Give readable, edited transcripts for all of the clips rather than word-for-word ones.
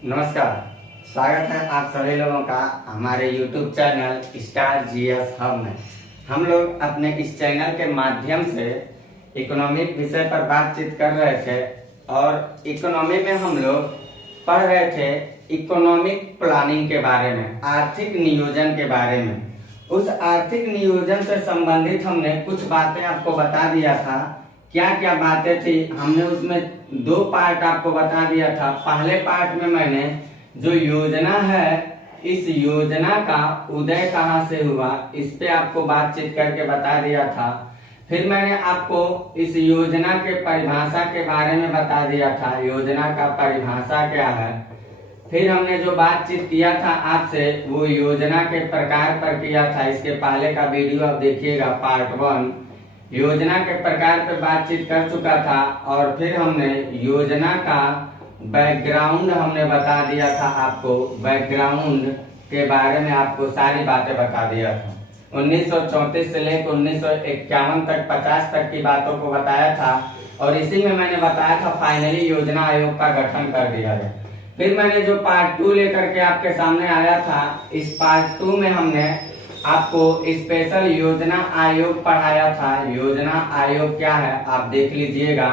नमस्कार। स्वागत है आप सभी लोगों का हमारे YouTube channel star GS hub में। हम लोग अपने इस चैनल के माध्यम से इकोनॉमिक विषय पर बातचीत कर रहे थे और इकोनॉमी में हम लोग पढ़ रहे थे इकोनॉमिक प्लानिंग के बारे में, आर्थिक नियोजन के बारे में। उस आर्थिक नियोजन से संबंधित हमने कुछ बातें आपको बता दिया था। क्या क्या बातें थी हमने उसमें दो पार्ट आपको बता दिया था। पहले पार्ट में मैंने जो योजना है, इस योजना का उदय कहाँ से हुआ, इस पे आपको बातचीत करके बता दिया था। फिर मैंने आपको इस योजना के परिभाषा के बारे में बता दिया था, योजना का परिभाषा क्या है। फिर हमने जो बातचीत किया था आपसे वो योजना के प्रकार पर किया था। इसके पहले का वीडियो आप देखिएगा, पार्ट 1 योजना के प्रकार पर बातचीत कर चुका था। और फिर हमने योजना का बैकग्राउंड हमने बता दिया था आपको, बैकग्राउंड के बारे में आपको सारी बातें बता दिया था। 1934 से लेकर 1951 तक 50 तक की बातों को बताया था। और इसी में मैंने बताया था फाइनली योजना आयोग का गठन कर दिया गया। फिर मैंने जो पार्ट 2 लेकर के आपके सामने आया था, इस पार्ट 2 में हमने आपको स्पेशल योजना आयोग पढ़ाया था। योजना आयोग क्या है आप देख लीजिएगा।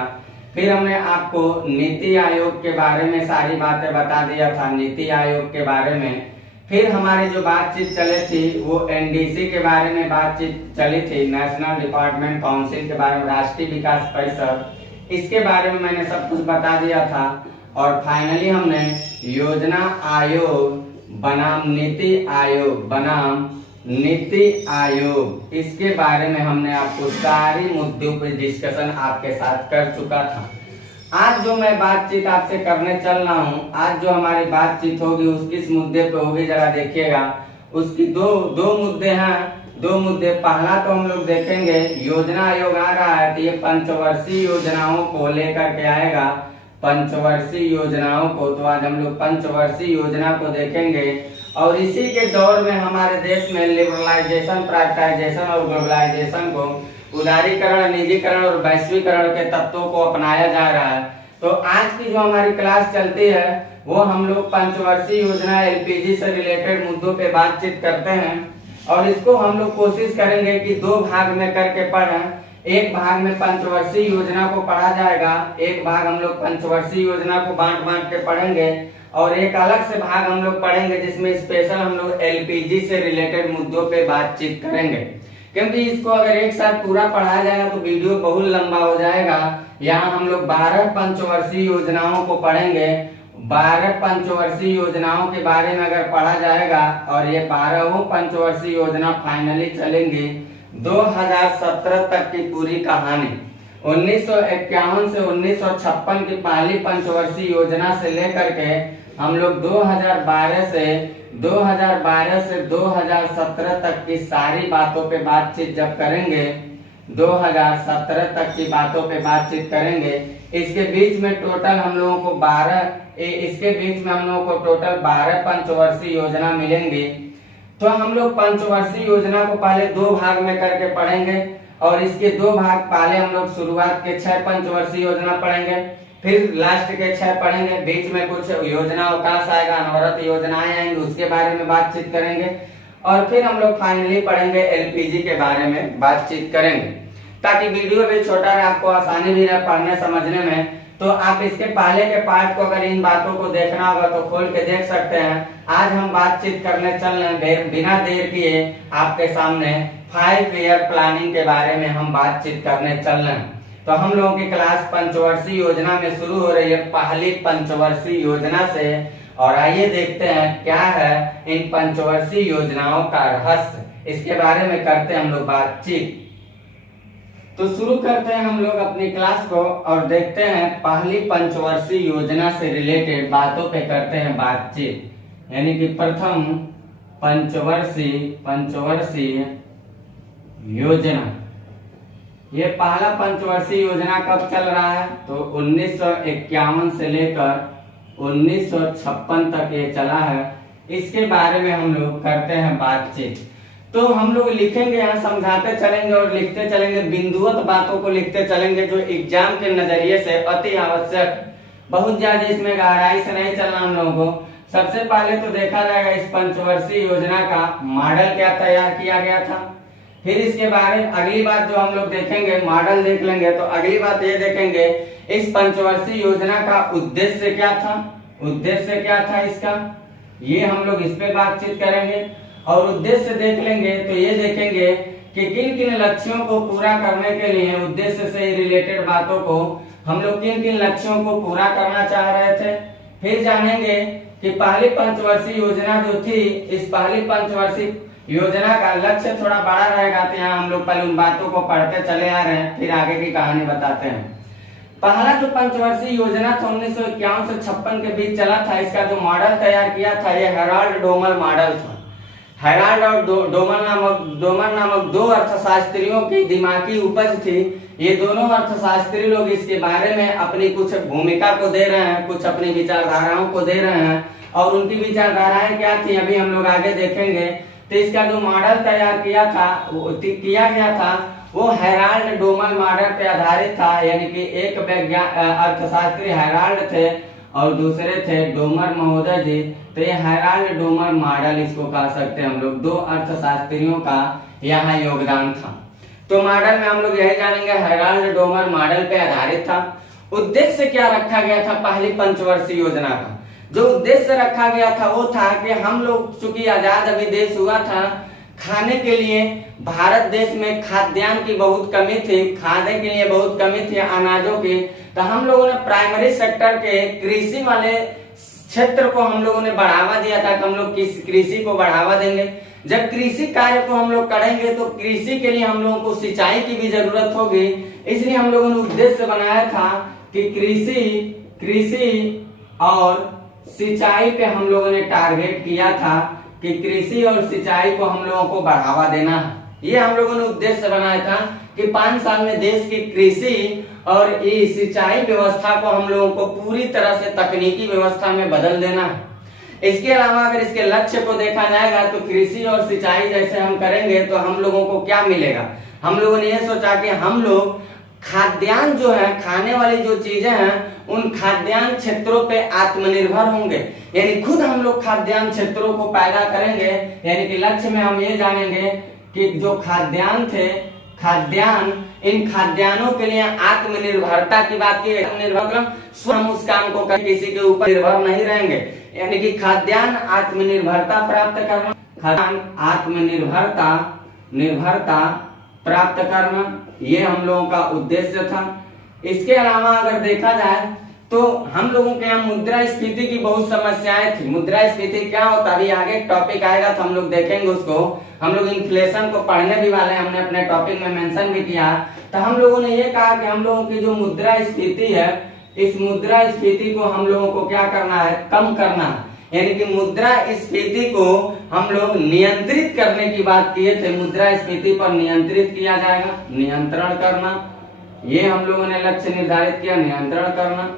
फिर हमने आपको नीति आयोग के बारे में सारी बातें बता दिया था, नीति आयोग के बारे में। फिर हमारी जो बातचीत चली थी वो एनडीसी के बारे में बातचीत चली थी, नेशनल डिपार्टमेंट काउंसिल के बारे में, राष्ट्रीय विकास परिषद, इसके बारे में मैंने सब कुछ बता दिया था। और फाइनली हमने योजना आयोग बनाम नीति आयोग बनाम नीति आयोग, इसके बारे में हमने आपको सारी मुद्दों पर डिस्कशन आपके साथ कर चुका था। आज जो मैं बातचीत आपसे करने चल रहा हूँ, आज जो हमारी बातचीत होगी उस किस मुद्दे पे होगी जरा देखिएगा। उसकी दो मुद्दे हैं, दो मुद्दे। पहला तो हम लोग देखेंगे योजना आयोग आ रहा है तो ये पंचवर्षीय योजनाओं को लेकर के आएगा, पंचवर्षीय योजनाओं को। तो आज हम लोग पंचवर्षीय योजना को देखेंगे। और इसी के दौर में हमारे देश में लिबरलाइजेशन, प्राइवेटाइजेशन और ग्लोबलाइजेशन को, उदारीकरण, निजीकरण और वैश्वीकरण के तत्वों को अपनाया जा रहा है। तो आज की जो हमारी क्लास चलती है वो हम लोग पंचवर्षीय योजना एलपीजी से रिलेटेड मुद्दों पे बातचीत करते हैं। और इसको हम लोग कोशिश करेंगे कि दो भाग में करके पढ़ें। एक भाग में पंचवर्षीय योजना को पढ़ा जाएगा, एक भाग हम लोग पंचवर्षीय योजना को बांट के पढ़ेंगे। और एक अलग से भाग हम लोग पढ़ेंगे जिसमें स्पेशल हम लोग एलपीजी से रिलेटेड मुद्दों पे बातचीत करेंगे। क्योंकि इसको अगर एक साथ पूरा पढ़ाया जाएगा तो वीडियो बहुत लंबा हो जाएगा। यहाँ हम लोग 12 पंचवर्षीय योजनाओं को पढ़ेंगे। 12 पंचवर्षीय योजनाओं के बारे में अगर पढ़ा जाएगा और ये 12 पंचवर्षीय योजना फाइनली चलेंगी 2017 तक की पूरी कहानी। 1951 से 1956 की पहली पंचवर्षीय योजना से लेकर के हम लोग 2012 से 2017 तक की सारी बातों पे बातचीत जब करेंगे, 2017 तक की बातों पे बातचीत करेंगे। इसके बीच में टोटल हम लोगों को 12 पंचवर्षीय योजना मिलेंगी। तो हम लोग पंचवर्षीय योजना को पहले दो भाग में करके पढ़ेंगे। और इसके दो भाग, पहले हम लोग शुरुआत के 6 पंचवर्षीय योजना पढ़ेंगे, फिर लास्ट के 6 पढ़ेंगे। बीच में कुछ योजना अवकाश आएगा, अनवरत योजनाएं आएंगी, उसके बारे में बातचीत करेंगे। और फिर हम लोग फाइनली पढ़ेंगे एलपीजी के बारे में बातचीत करेंगे, ताकि वीडियो भी छोटा है, आपको आसानी भी रहे पढ़ने समझने में। तो आप इसके पहले के पार्ट को अगर इन बातों को देखना होगा तो खोल के देख सकते हैं। आज हम बातचीत करने चल रहे हैं बिना देर किए आपके सामने 5 ईयर प्लानिंग के बारे में हम बातचीत करने चल रहे हैं। तो हम लोगों की क्लास पंचवर्षीय योजना में शुरू हो रही है, पहली पंचवर्षीय योजना से। और आइए देखते हैं क्या है इन पंचवर्षीय योजनाओं का रहस्य, इसके बारे में करते हैं हम लोग बातचीत। तो शुरू करते हैं हम लोग अपनी क्लास को और देखते हैं पहली पंचवर्षीय योजना से रिलेटेड बातों पे करते हैं बातचीत। यानी कि प्रथम पंचवर्षीय योजना, ये पहला पंचवर्षीय योजना कब चल रहा है तो 1951 से लेकर 1956 तक ये चला है। इसके बारे में हम लोग करते हैं बातचीत। तो हम लोग लिखेंगे, यहाँ समझाते चलेंगे और लिखते चलेंगे, बिंदुवत बातों को लिखते चलेंगे जो एग्जाम के नजरिए से अति आवश्यक बहुत ज्यादा इसमें गहराई से नहीं चलना हम लोगों को। सबसे पहले तो देखा जाएगा इस पंचवर्षीय योजना का मॉडल क्या तैयार किया गया था। फिर इसके बारे में अगली बात जो हम लोग देखेंगे, मॉडल देख लेंगे तो अगली बात ये देखेंगे इस पंचवर्षीय योजना का उद्देश्य क्या था, उद्देश्य क्या था इसका, ये हम लोग इस पे बातचीत करेंगे। और उद्देश्य देख लेंगे तो ये देखेंगे कि किन किन लक्ष्यों को पूरा करने के लिए, उद्देश्य से रिलेटेड बातों को हम लोग किन किन लक्ष्यों को पूरा करना चाह रहे थे। फिर जानेंगे कि पहली पंचवर्षीय योजना जो थी, इस पहली पंचवर्षीय योजना का लक्ष्य थोड़ा बड़ा रहेगा, तो यहाँ हम लोग पहले उन बातों को पढ़ते चले आ रहे हैं, फिर आगे की कहानी बताते हैं। पहला जो पंचवर्षीय योजना था 1951 से 56 के बीच चला था, इसका जो मॉडल तैयार किया था ये हेराल्ड डोमर मॉडल था। हेराल्ड और डोमर नामक दो अर्थशास्त्रियों की दिमागी उपज थी। ये दोनों अर्थशास्त्री लोग इसके बारे में अपनी कुछ भूमिका को दे रहे हैं, कुछ अपनी विचारधाराओं को दे रहे हैं, और उनकी विचारधाराएं क्या थी अभी हम लोग आगे देखेंगे। तो इसका जो मॉडल तैयार किया गया था वो हेराल्ड डोमर मॉडल पे आधारित था, यानी कि एक अर्थशास्त्री हेराल्ड थे और दूसरे थे डोमर महोदय जी। तो ये हेराल्ड डोमर मॉडल इसको कह सकते हैं हम लोग, दो अर्थशास्त्रियों का यहाँ योगदान था। तो मॉडल में हम लोग यही जानेंगे हेराल्ड डोमर मॉडल पे आधारित था। उद्देश्य क्या रखा गया था पहली पंचवर्षीय योजना का, जो उद्देश्य रखा गया था वो था कि हम लोग चूंकि आजाद अभी देश हुआ था, खाने के लिए भारत देश में खाद्यान्न की बहुत कमी थी, खाने के लिए बहुत कमी थी अनाजों की। तो हम लोगों ने प्राइमरी सेक्टर के कृषि वाले क्षेत्र को हम लोगों ने बढ़ावा दिया था कि हम लोग कृषि को बढ़ावा देंगे। जब कृषि कार्य को हम लोग करेंगे तो कृषि के लिए हम लोगों को सिंचाई की भी जरूरत होगी, इसलिए हम लोगों ने उद्देश्य बनाया था कि कृषि और सिंचाई पे हम लोगों ने टारगेट किया था कि कृषि और सिंचाई को हम लोगों को बढ़ावा देना। ये हम लोगों ने उद्देश्य बनाया था कि 5 साल में देश की कृषि और ये सिंचाई व्यवस्था को हम लोगों को पूरी तरह से तकनीकी व्यवस्था में बदल देना। इसके अलावा अगर इसके लक्ष्य को देखा जाएगा तो कृषि और सिंचाई जैसे हम करेंगे तो हम लोगों को क्या मिलेगा, हम लोगों ने ये सोचा कि हम लोग खाद्यान्न जो है, खाने वाली जो चीजें हैं, उन खाद्यान्न क्षेत्रों पे आत्मनिर्भर होंगे, यानी खुद हम लोग खाद्यान्न क्षेत्रों को पैदा करेंगे। यानी कि लक्ष्य में हम ये जानेंगे कि जो खाद्यान्न थे, इन खाद्यान्नों के लिए आत्मनिर्भरता की बात की। आत्मनिर्भर स्वयं उस काम को कर किसी के ऊपर निर्भर नहीं रहेंगे, यानी कि खाद्यान्न आत्मनिर्भरता प्राप्त करना, निर्भरता प्राप्त करना, ये हम लोगों का उद्देश्य था। इसके अलावा अगर देखा जाए तो हम लोगों के यहाँ मुद्रास्फीति की बहुत समस्याएं थी। मुद्रास्फीति क्या होता है, अभी आगे टॉपिक आएगा तो हम लोग देखेंगे उसको। हम लोग इन्फ्लेशन को पढ़ने भी वाले हैं, हमने अपने टॉपिक में मेंशन भी किया। तो हम लोगों ने ये कहा कि हम लोगों की जो मुद्रास्फीति है, इस मुद्रास्फीति को हम लोगों को क्या करना है, कम करना है। यानी कि मुद्रास्फीति को हम लोग नियंत्रित करने की बात किए थे। मुद्रास्फीति पर नियंत्रित किया जाएगा, नियंत्रण करना, ये हम लोगों ने लक्ष्य निर्धारित किया, नियंत्रण करना।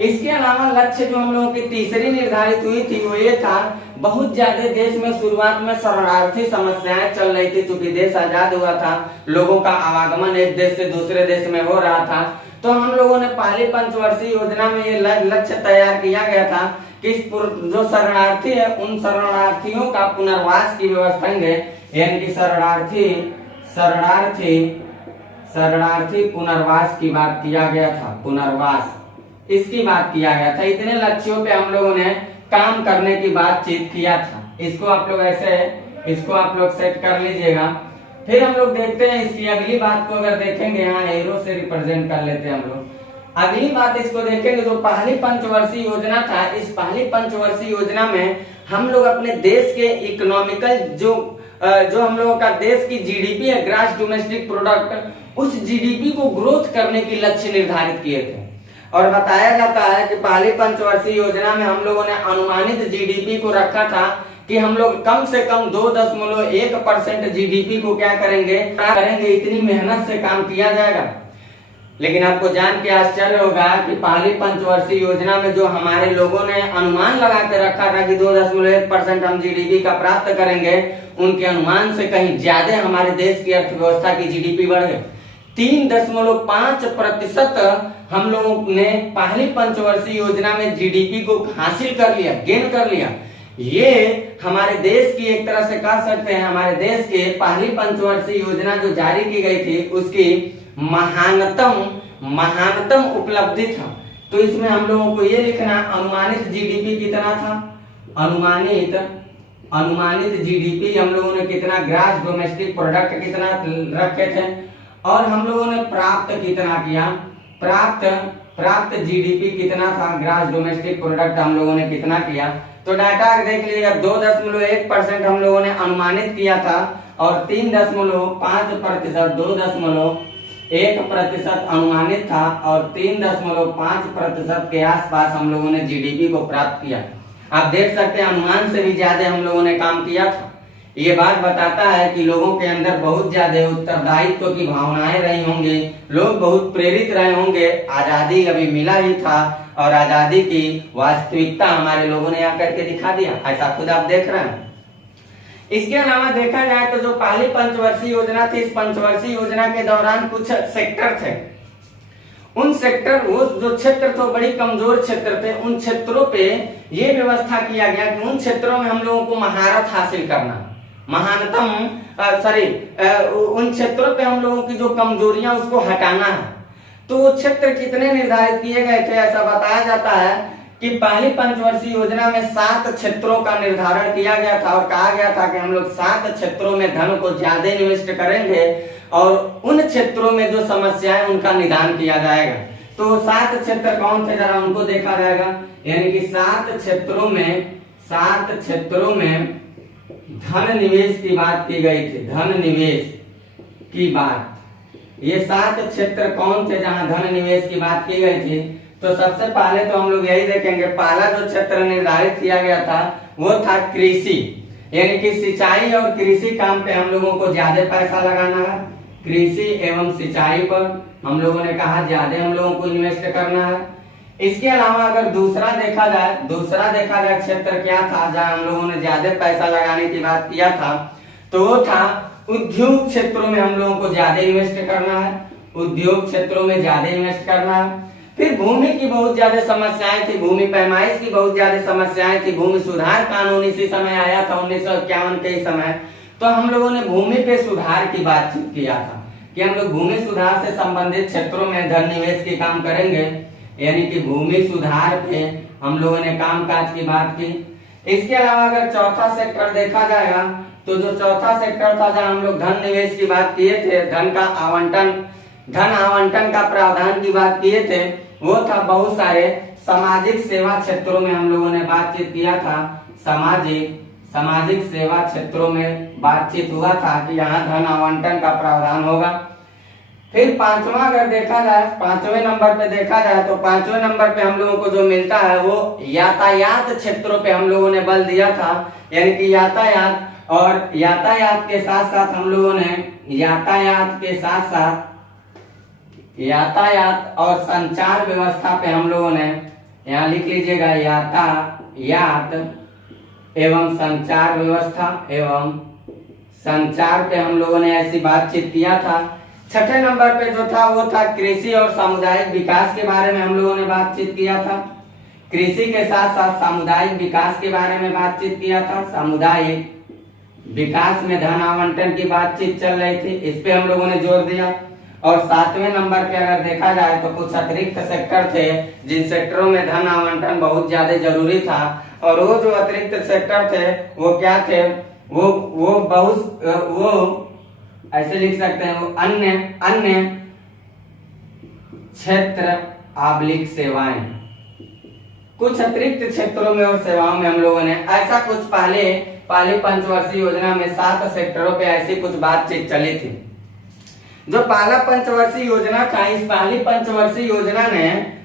इसके अलावा लक्ष्य जो हम लोगों की तीसरी निर्धारित हुई थी वो ये था, बहुत ज्यादा देश में शुरुआत में शरणार्थी समस्याएं चल रही थी। चूंकि देश आजाद हुआ था, लोगों का आवागमन एक देश से दूसरे देश में हो रहा था, तो हम लोगों ने पहली पंचवर्षीय योजना में ये लक्ष्य तैयार किया गया था कि जो शरणार्थी है उन शरणार्थियों का पुनर्वास की व्यवस्था है। यानी कि शरणार्थी पुनर्वास की बात किया गया था, पुनर्वास इसकी बात किया गया था। इतने लक्ष्यों पे हम लोगों ने काम करने की बातचीत किया था। इसको आप लोग सेट कर लीजिएगा। फिर हम लोग देखते हैं इसकी अगली बात को, अगर देखेंगे यहाँ एरो से रिप्रेजेंट कर लेते हैं हम लोग। अगली बात इसको देखेंगे, जो पहली पंचवर्षीय योजना था, इस पहली पंचवर्षीय योजना में हम लोग अपने देश के इकोनॉमिकल जो हम लोगों का देश की जीडीपी है, ग्रॉस डोमेस्टिक प्रोडक्ट, उस जीडीपी को ग्रोथ करने की लक्ष्य निर्धारित किए थे। और बताया जाता है कि पहली पंचवर्षीय योजना में हम लोगों ने अनुमानित जीडीपी को रखा था कि हम लोग कम से कम 2.1% जीडीपी को क्या करेंगे, इतनी मेहनत से काम किया जाएगा। लेकिन आपको जान के आश्चर्य होगा कि पहली पंचवर्षीय योजना में जो हमारे लोगों ने अनुमान लगा के रखा था कि 2.1% हम जीडीपी का प्राप्त करेंगे, उनके अनुमान से कहीं ज्यादा हमारे देश की अर्थव्यवस्था की जीडीपी बढ़ गई। 3.5% हम लोगों ने पहली पंचवर्षीय योजना में जीडीपी को हासिल कर लिया, गेन कर लिया। ये हमारे देश की एक तरह से कह सकते हैं, हमारे देश के पहली पंचवर्षीय योजना जो जारी की गई थी उसकी महानतम उपलब्धि था। तो इसमें हम लोगों को ये लिखना, अनुमानित जीडीपी कितना था, अनुमानित जीडीपी हम लोगों ने कितना, ग्रॉस डोमेस्टिक प्रोडक्ट कितना रखे थे, और हम लोगों ने प्राप्त कितना किया, प्राप्त जीडीपी कितना था, ग्रॉस डोमेस्टिक प्रोडक्ट हम लोगों ने कितना किया। तो डाटा देख लीजिएगा, 2.1% हम लोगों ने अनुमानित किया था और 3.5%, 2.1% अनुमानित था और 3.5% के आसपास हम लोगों ने जीडीपी को प्राप्त किया। आप देख सकते हैं अनुमान से भी ज्यादा हम लोगों ने काम किया था। ये बात बताता है कि लोगों के अंदर बहुत ज्यादा उत्तरदायित्व की भावनाएं रही होंगी, लोग बहुत प्रेरित रहे होंगे। आजादी अभी मिला ही था और आजादी की वास्तविकता हमारे लोगों ने आकर के दिखा दिया, ऐसा खुद आप देख रहे हैं। इसके अलावा देखा जाए तो जो पहली पंचवर्षीय योजना थी, इस पंचवर्षीय योजना के दौरान कुछ सेक्टर थे, उन सेक्टर, वो जो क्षेत्र थे बड़ी कमजोर क्षेत्र थे, उन क्षेत्रों पे ये व्यवस्था किया गया कि उन क्षेत्रों में हम लोगों को महारत हासिल करना, उन क्षेत्रों पे हम लोगों की जो कमजोरियां उसको हटाना है। तो क्षेत्र कितने निर्धारित किए गए थे, ऐसा बताया जाता है कि पहली पंचवर्षीय योजना में 7 क्षेत्रों का निर्धारण किया गया था और कहा गया था कि हम लोग 7 क्षेत्रों में धन को ज्यादा इन्वेस्ट करेंगे और उन क्षेत्रों में जो समस्याएं उनका निदान किया जाएगा। तो 7 क्षेत्र कौन थे, जरा उनको देखा जाएगा। यानी कि 7 क्षेत्रों में धन निवेश की बात की गई थी, धन निवेश की बात। ये 7 क्षेत्र कौन थे जहां धन निवेश की बात की गई थी? तो सबसे पहले तो हम लोग यही देखेंगे, पहला जो क्षेत्र निर्धारित किया गया था वो था कृषि, यानी कि सिंचाई और कृषि काम पे हम लोगों को ज्यादा पैसा लगाना है। कृषि एवं सिंचाई पर हम लोगों ने कहा ज्यादा हम लोगों को इन्वेस्ट करना है। इसके अलावा अगर दूसरा देखा जाए क्षेत्र क्या था जहां हम लोगों ने ज्यादा पैसा लगाने की बात किया था, तो वो था उद्योग क्षेत्रों में हम लोगों को ज्यादा इन्वेस्ट करना है, उद्योग क्षेत्रों में ज्यादा इन्वेस्ट करना है। फिर भूमि की बहुत ज्यादा समस्याएं थी, भूमि पैमाइश की बहुत ज्यादा समस्याएं थी। भूमि सुधार कानून इसी समय आया था 1951 के समय, तो हम लोगों ने भूमि पे सुधार की बातचीत किया था कि हम लोग भूमि सुधार से संबंधित क्षेत्रों में धन निवेश के काम करेंगे, यानी कि भूमि सुधार पे हम लोगों ने कामकाज की बात की। इसके अलावा अगर चौथा सेक्टर देखा जाएगा तो जो चौथा सेक्टर था जहां हम लोग धन निवेश की बात किए थे, धन आवंटन का प्रावधान की बात किए थे, वो था बहुत सारे सामाजिक सेवा क्षेत्रों में हम लोगों ने बातचीत किया था। सामाजिक सेवा क्षेत्रों में बातचीत हुआ था कि यहाँ धन आवंटन का प्रावधान होगा। फिर पांचवा अगर देखा जाए, 5वें नंबर पे देखा जाए तो 5वें नंबर पे हम लोगों को जो मिलता है वो यातायात क्षेत्रों पे हम लोगों ने बल दिया था, यानी कि यातायात के साथ साथ हम लोगों ने यातायात और संचार व्यवस्था पे हम लोगों ने, यहाँ लिख लीजिएगा, यातायात एवं संचार व्यवस्था एवं संचार पे हम लोगों ने ऐसी बातचीत किया था। 6ठे नंबर पे जो था वो था कृषि और सामुदायिक विकास के बारे में हम लोगों ने बातचीत किया था। कृषि के साथ साथ सामुदायिक विकास के बारे में बातचीत किया था। सामुदायिक विकास में धन आवंटन की बातचीत चल रही थी, इस पे हम लोगों ने जोर दिया। और 7वें नंबर पे अगर देखा जाए तो कुछ अतिरिक्त सेक्टर थे जिन सेक्टरों में धन आवंटन बहुत ज्यादा जरूरी था, और वो जो अतिरिक्त सेक्टर थे वो क्या थे, वो ऐसे लिख सकते हैं, वो अन्य क्षेत्र आबलिक सेवाएं। कुछ अतिरिक्त क्षेत्रों में और सेवाओं में हम लोगों ने ऐसा कुछ पहली पंचवर्षीय योजना में 7 सेक्टरों पे ऐसी कुछ बातचीत चली थी। जो पहला पंचवर्षीय योजना था, इस पहली पंचवर्षीय योजना ने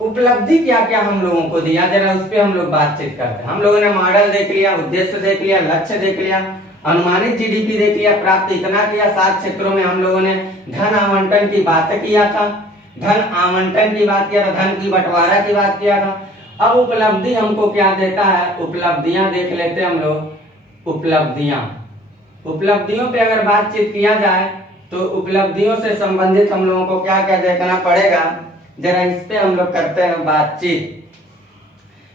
उपलब्धि क्या क्या हम लोगों को दिया, जरा उस पर हम लोग बातचीत करते हैं। हम लोगों ने मॉडल देख लिया, उद्देश्य देख लिया, लक्ष्य देख लिया, अनुमानित जीडीपी देख लिया, प्राप्त इतना किया। 7 क्षेत्रों में हम लोगों ने धन आवंटन की बात किया था, धन की बंटवारा की बात किया था। अब उपलब्धि हमको क्या देता है, उपलब्धियां देख लेते हैं हम लोग। उपलब्धियों पे अगर बातचीत किया जाए तो उपलब्धियों से संबंधित हम लोगों को क्या क्या देखना पड़ेगा, जरा इस पे हम लोग करते हैं बातचीत।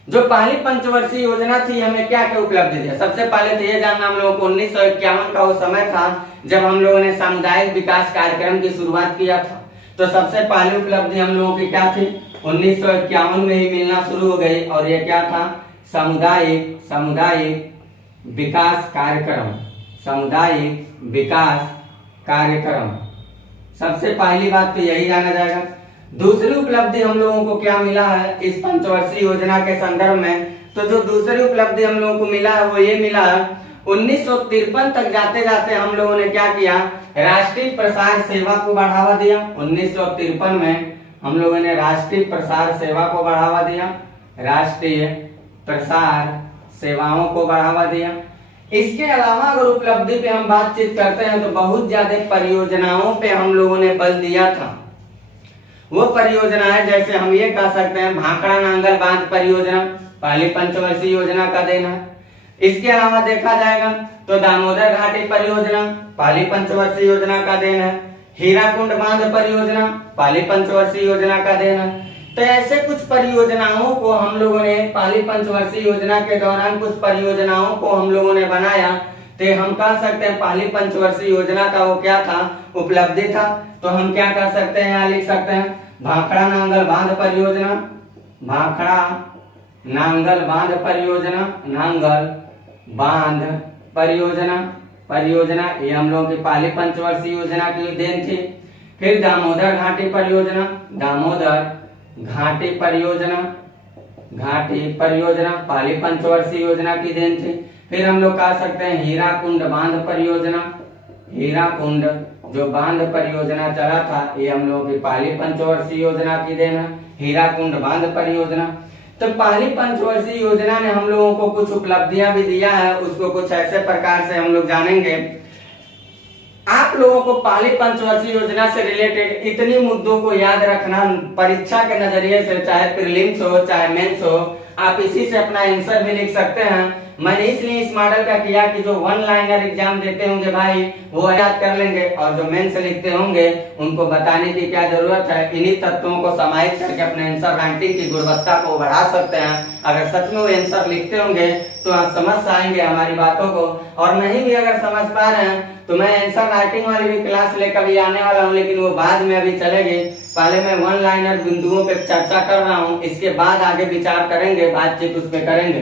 जो पहली पंचवर्षीय योजना थी हमें क्या क्या उपलब्धि दिया, सबसे पहले तो ये जानना हम लोगों को 1951 का वो समय था जब हम लोगों ने सामुदायिक विकास कार्यक्रम की शुरुआत किया था। तो सबसे पहली उपलब्धि हम लोगों की क्या थी, 1951 में ही मिलना शुरू हो गई, और ये क्या था, सामुदायिक विकास कार्यक्रम, सामुदायिक विकास कार्यक्रम। सबसे पहली बात तो यही जाना जाएगा। दूसरी उपलब्धि हम लोगों को क्या मिला है इस पंचवर्षीय योजना के संदर्भ में, तो जो दूसरी उपलब्धि हम लोगों को मिला है वो ये मिला है 1953 तक जाते जाते हम लोगों ने क्या किया, राष्ट्रीय प्रसार सेवा को बढ़ावा दिया। 1953 में हम लोगों ने राष्ट्रीय प्रसार सेवा को बढ़ावा दिया, राष्ट्रीय प्रसार सेवाओं को बढ़ावा दिया। इसके अलावा अगर उपलब्धि पे हम बातचीत करते हैं तो बहुत ज्यादा परियोजनाओं पे हम लोगों ने बल दिया था। वो परियोजनाएं जैसे हम ये कह सकते हैं भाखड़ा नांगल बांध परियोजना पहली पंचवर्षीय योजना का देन है। इसके अलावा देखा जाएगा तो दामोदर घाटी परियोजना पहली पंचवर्षीय योजना का देन है। हीराकुंड बांध परियोजना पहली पंचवर्षीय योजना का देन है। तो ऐसे कुछ परियोजनाओं को हम लोगों ने पहली पंचवर्षीय योजना के दौरान कुछ परियोजनाओं को हम लोगों ने बनाया, तो हम कह सकते हैं पहली पंचवर्षीय योजना का वो क्या था, उपलब्धि था। तो हम क्या कर सकते हैं, यहाँ लिख सकते हैं भाखड़ा नांगल बांध परियोजना, भाखड़ा नांगल बांध परियोजना, नांगल बांध परियोजना ये हम लोगों की पहली पंचवर्षीय योजना की देन थी। फिर दामोदर घाटी परियोजना, दामोदर घाटी परियोजना पहली पंचवर्षीय योजना की देन थी। फिर हम लोग कह सकते हैं हीराकुंड बांध परियोजना, हीराकुंड जो बांध परियोजना चला था ये हम लोगों की पहली पंचवर्षीय योजना की देन है, हीराकुंड बांध परियोजना। तो पहली पंचवर्षीय योजना ने हम लोगों को कुछ उपलब्धियां भी दिया है, उसको कुछ ऐसे प्रकार से हम लोग जानेंगे। आप लोगों को पहली पंचवर्षीय योजना से रिलेटेड इतनी मुद्दों को याद रखना, परीक्षा के नजरिए से चाहे प्रीलिम्स हो चाहे मेंस हो, आप इसी से अपना आंसर भी लिख सकते हैं। मैंने इसलिए इस मॉडल का किया कि जो वन लाइनर एग्जाम देते होंगे भाई वो याद कर लेंगे, और जो मेंस लिखते होंगे उनको बताने की क्या जरूरत है। इन्हीं तत्वों को समाहित करके अपने आंसर राइटिंग की गुणवत्ता को बढ़ा सकते हैं। अगर सच में वो आंसर लिखते होंगे तो आप समझ पाएंगे हमारी बातों को, और नहीं भी अगर समझ पा रहे हैं तो मैं आंसर राइटिंग वाली भी क्लास लेकर भी आने वाला हूँ, लेकिन वो बाद में अभी चलेगी। पहले मैं वन लाइनर बिंदुओं पे चर्चा कर रहा हूँ, इसके बाद आगे विचार करेंगे, बातचीत उस पर करेंगे।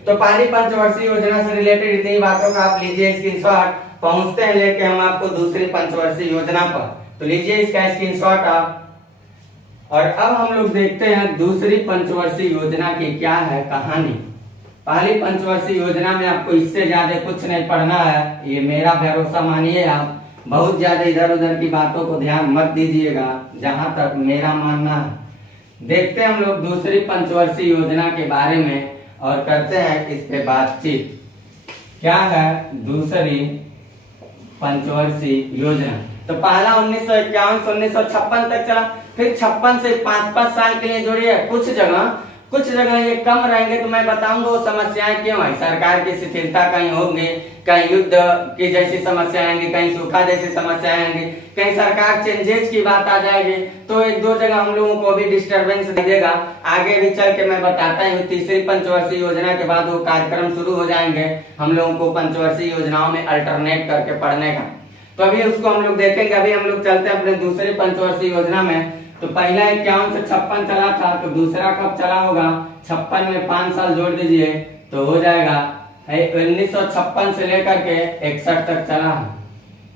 तो पहली पंचवर्षीय योजना से रिलेटेड इतनी बातों का आप लीजिए स्क्रीनशॉट, पहुंचते हैं लेके हम आपको दूसरी पंचवर्षीय योजना पर। तो लीजिए इसका स्क्रीनशॉट आप, और अब हम लोग देखते हैं दूसरी पंचवर्षीय योजना की क्या है कहानी। पहली पंचवर्षीय योजना में आपको इससे ज्यादा कुछ नहीं पढ़ना है, ये मेरा भरोसा मानिए। आप बहुत ज्यादा इधर उधर की बातों को ध्यान मत दीजिएगा, जहां तक मेरा मानना है। देखते हैं हम लोग दूसरी पंचवर्षीय योजना के बारे में और करते हैं इस पे बातचीत। क्या है दूसरी पंचवर्षीय योजना? तो पहला 1951 से 1956 तक चला, फिर 56 से 5-5 साल के लिए जोड़िए। कुछ जगह ये कम रहेंगे, तो मैं बताऊंगा वो समस्याएं क्यों है। सरकार की शिथिलता कहीं होंगे, कहीं युद्ध की जैसी समस्या आएंगी, कहीं सूखा जैसी समस्या आएंगी, कहीं सरकार चेंजेस की बात आ जाएगी। तो 1-2 जगह हम लोगों को भी डिस्टरबेंस देगा। आगे भी चल के मैं बताता हूँ, तीसरी पंचवर्षीय योजना के बाद वो कार्यक्रम शुरू हो जाएंगे हम लोगों को पंचवर्षीय योजनाओं में अल्टरनेट करके पढ़ने का। तो अभी उसको हम लोग देखेंगे। अभी हम लोग चलते हैं अपने दूसरी पंचवर्षीय योजना में। तो पहला 51 से 56 चला था, तो दूसरा कब चला होगा? 56 में 5 साल जोड़ दीजिए तो हो जाएगा 1956 से लेकर के 61 तक चला,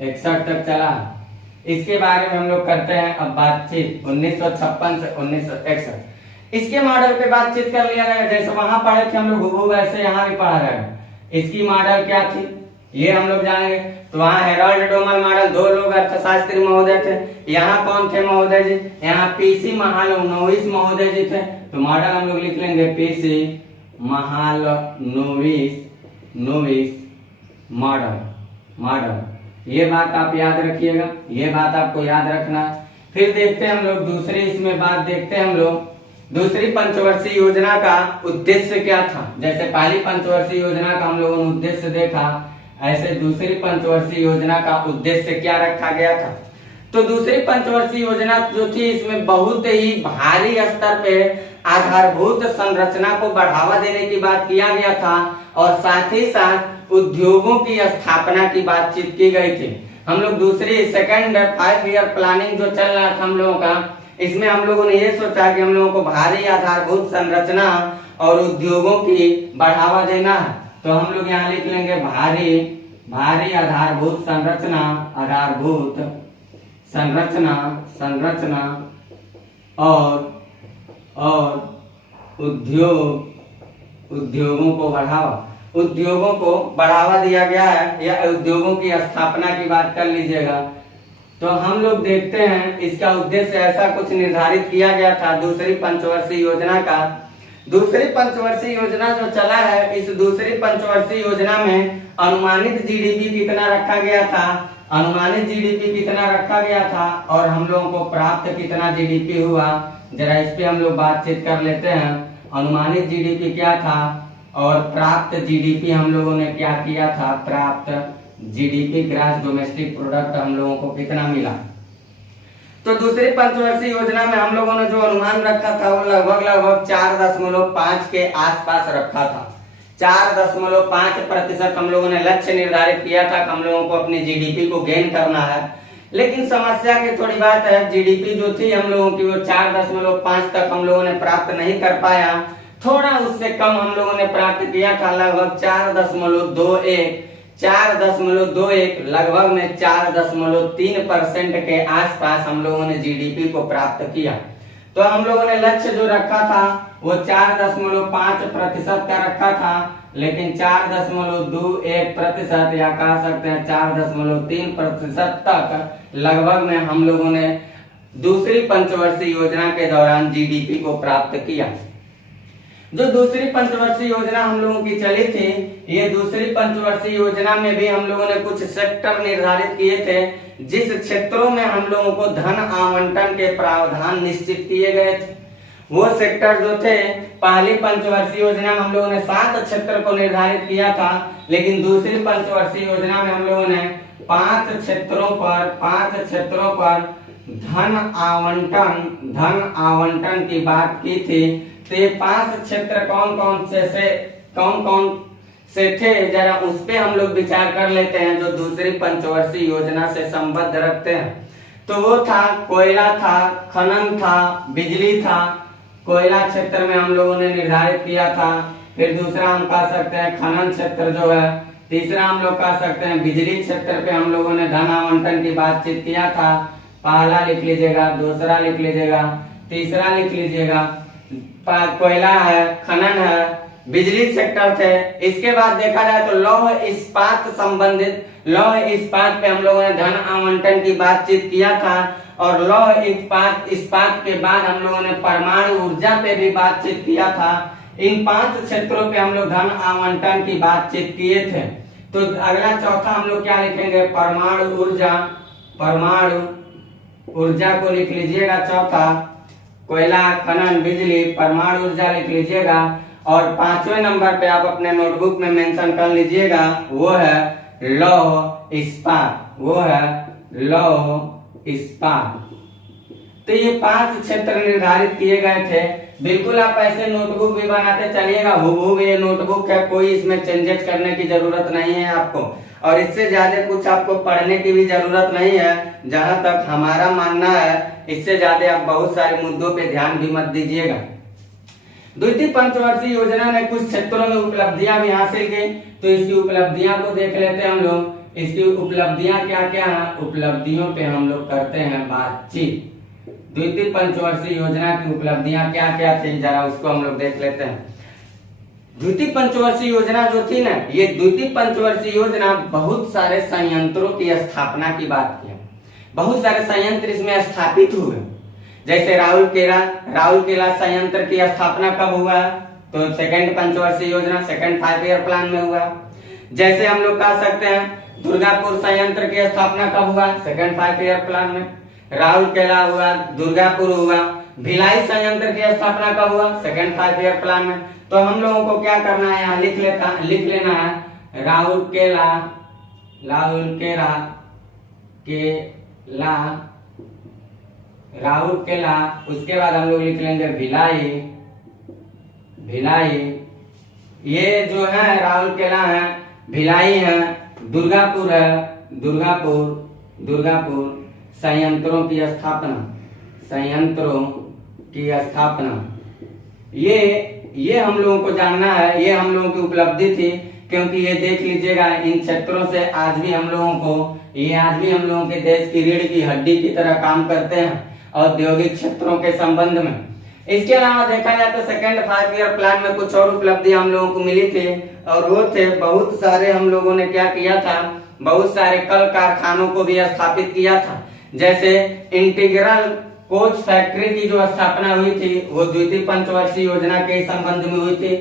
61 तक चला। इसके बारे में हम लोग करते हैं अब बातचीत। 1956 से 1961 इसके मॉडल पे बातचीत कर लिया जाएगा। जैसे वहां पढ़े थे हम लोग हुबहू, वैसे यहाँ भी पढ़ा जाएगा। इसकी मॉडल क्या थी ये हम लोग जानेंगे। तो वहाँ हेरोल्ड डोमर मॉडल, 2 लोग अर्थशास्त्री महोदय थे। यहाँ कौन थे महोदय जी? यहाँ पीसी महालनोबिस महोदय जी थे। तो मॉडल हम लोग लिख लेंगे पीसी महालनोबिस मॉडल। ये बात आप याद रखिएगा, ये बात आपको याद रखना। फिर देखते हैं हम लोग दूसरी इसमें बात देखते हैं हम लोग दूसरी पंचवर्षीय योजना का उद्देश्य क्या था। जैसे पहली पंचवर्षीय योजना का हम लोगों ने उद्देश्य देखा, ऐसे दूसरी पंचवर्षीय योजना का उद्देश्य क्या रखा गया था? तो दूसरी पंचवर्षीय योजना जो थी इसमें बहुत ही भारी स्तर पे आधारभूत संरचना को बढ़ावा देने की बात किया गया था और साथ ही साथ उद्योगों की स्थापना की बातचीत की गई थी। हम लोग दूसरी सेकंड 5 ईयर प्लानिंग जो चल रहा था हम लोगों का, इसमें हम लोगों ने ये सोचा कि हम लोगों को भारी आधारभूत संरचना और उद्योगों की बढ़ावा देना है। तो हम लोग यहाँ लिख लेंगे भारी आधारभूत संरचना और उद्योगों को बढ़ावा दिया गया है या उद्योगों की स्थापना की बात कर लीजिएगा। तो हम लोग देखते हैं इसका उद्देश्य ऐसा कुछ निर्धारित किया गया था दूसरी पंचवर्षीय योजना का। दूसरी पंचवर्षीय योजना जो चला है, इस दूसरी पंचवर्षीय योजना में अनुमानित जीडीपी कितना रखा गया था और हम लोगों को प्राप्त कितना जीडीपी हुआ, जरा इस पे हम लोग बातचीत कर लेते हैं। अनुमानित जीडीपी क्या था और प्राप्त जीडीपी हम लोगों ने क्या किया था? प्राप्त जीडीपी ग्रॉस डोमेस्टिक प्रोडक्ट हम लोगों को कितना मिला? तो दूसरी पंचवर्षीय योजना में हम लोगों ने जो अनुमान रखा था वो लगभग 4.5 के आसपास रखा था। 4.5% हम लोगों ने लक्ष्य निर्धारित किया था कि हम लोगों को अपनी जीडीपी को गेन करना है। लेकिन समस्या की थोड़ी बात है, जीडीपी जो थी हम लोगों की वो 4.5 तक हम लोगों ने प्राप्त नहीं कर पाया, थोड़ा उससे कम हम लोगों ने प्राप्त किया था, लगभग 4.21 लगभग में 4.3% के आसपास हम लोगों ने जीडीपी को प्राप्त किया। तो हम लोगों ने लक्ष्य जो रखा था वो 4.5% का रखा था, लेकिन 4.21% या कह सकते हैं 4.3% तक लगभग में हम लोगों ने दूसरी पंचवर्षीय योजना के दौरान जीडीपी को प्राप्त किया। जो दूसरी पंचवर्षीय योजना हम लोगों की चली थी, ये दूसरी पंचवर्षीय योजना में भी हम लोगों ने कुछ सेक्टर निर्धारित किए थे, जिस क्षेत्रों में हम लोगों को धन आवंटन के प्रावधान निश्चित किए गए थे। वो सेक्टर जो थे, पहली पंचवर्षीय योजना में हम लोगों ने 7 क्षेत्र को निर्धारित किया था, लेकिन दूसरी पंचवर्षीय योजना में हम लोगों ने 5 क्षेत्रों पर धन आवंटन की बात की थी। तो ये 5 क्षेत्र कौन कौन से थे, जरा उस पे हम लोग विचार कर लेते हैं, जो दूसरी पंचवर्षीय योजना से संबद्ध रखते हैं। तो वो था कोयला था, खनन था, बिजली था। कोयला क्षेत्र में हम लोगों ने निर्धारित किया था। फिर दूसरा हम कह सकते हैं खनन क्षेत्र जो है। तीसरा हम लोग कह सकते हैं बिजली क्षेत्र पे हम लोगों ने धन आवंटन की बातचीत किया था। पहला लिख लीजिएगा, दूसरा लिख लीजिएगा, तीसरा लिख लीजिएगा। कोयला है, खनन है, बिजली सेक्टर थे। इसके बाद देखा जाए तो लौह इस्पात पे हम लोगों ने धन आवंटन की बातचीत किया था और लौह इस्पात के बाद हम लोगों ने परमाणु ऊर्जा पे भी बातचीत किया था। इन 5 क्षेत्रों पे हम लोग धन आवंटन की बातचीत किए थे। तो अगला चौथा हम लोग क्या लिखेंगे? परमाणु ऊर्जा को लिख लीजिएगा चौथा। कोयला, खनन, बिजली, परमाणु ऊर्जा लिख लीजिएगा। और 5वें नंबर पे आप अपने नोटबुक में मेंशन कर लीजिएगा, वो है लौह इस्पात। तो ये 5 क्षेत्र निर्धारित किए गए थे। बिल्कुल आप ऐसे नोटबुक भी बनाते चलिएगा, हूबहू ये नोटबुक है, कोई इसमें चेंजेस करने की जरूरत नहीं है आपको, और इससे ज्यादा कुछ आपको पढ़ने की भी जरूरत नहीं है। जहां तक हमारा मानना है, इससे ज्यादा आप बहुत सारे मुद्दों पे ध्यान भी मत दीजिएगा। द्वितीय पंचवर्षीय योजना ने कुछ क्षेत्रों में उपलब्धियां भी हासिल की, तो इसकी उपलब्धियां को देख लेते हैं हम लोग। इसकी उपलब्धियां क्या क्या हैं, उपलब्धियों पे हम लोग करते हैं बातचीत। द्वितीय पंचवर्षीय योजना की उपलब्धियां क्या क्या थी, जरा उसको हम लोग देख लेते हैं। द्वितीय पंचवर्षीय योजना जो थी ना, ये द्वितीय पंचवर्षीय योजना बहुत सारे संयंत्रों की स्थापना की बात की। बहुत सारे संयंत्र इसमें स्थापित हुए। जैसे राउरकेला संयंत्र की स्थापना कब हुआ? तो सेकंड पंचवर्षीय योजना, सेकंड 5 ईयर प्लान में हुआ। जैसे हम लोग कह सकते हैं दुर्गापुर संयंत्र की स्थापना कब हुआ? सेकंड 5 ईयर प्लान में। राउरकेला हुआ, दुर्गापुर हुआ। भिलाई संयंत्र की स्थापना कब हुआ? सेकंड 5 ईयर प्लान में। तो हम लोगों को क्या करना है, यहाँ लिख लेना है राउरकेला राउरकेला, उसके बाद हम लोग लिख लेंगे भिलाई। ये जो है राउरकेला है, भिलाई है, दुर्गापुर है, दुर्गापुर संयंत्रों की स्थापना। ये हम लोगों को जानना है, ये हम लोगों की उपलब्धि थी, क्योंकि ये देख लीजिएगा इन क्षेत्रों से आज भी हम लोगों के देश की रीढ़ की हड्डी की तरह काम करते हैं औद्योगिक क्षेत्रों के संबंध में। इसके अलावा देखा जाए तो सेकेंड 5 ईयर प्लान में कुछ और उपलब्धि हम लोगों को मिली थी, और वो थे बहुत सारे हम लोगों ने क्या किया था, बहुत सारे कल कारखानों को भी स्थापित किया था। जैसे इंटीग्रल कोच फैक्ट्री की जो स्थापना हुई थी वो द्वितीय पंचवर्षीय योजना के संबंध में हुई थी।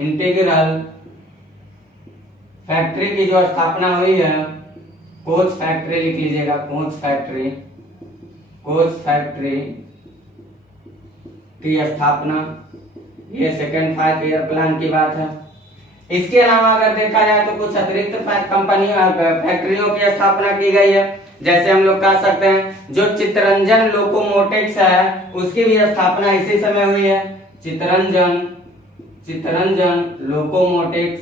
इंटीग्रल फैक्ट्री की जो स्थापना हुई है, कोच फैक्ट्री लिख लीजिएगा, कोच फैक्ट्री की स्थापना, ये सेकेंड 5 ईयर प्लान की बात है। इसके अलावा अगर देखा जाए तो कुछ अतिरिक्त फैक्ट्रियों की स्थापना की गई है। जैसे हम लोग कह सकते हैं जो चित्तरंजन लोकोमोटिव्स है उसकी भी स्थापना इसी समय हुई है। चित्तरंजन लोकोमोटिव्स।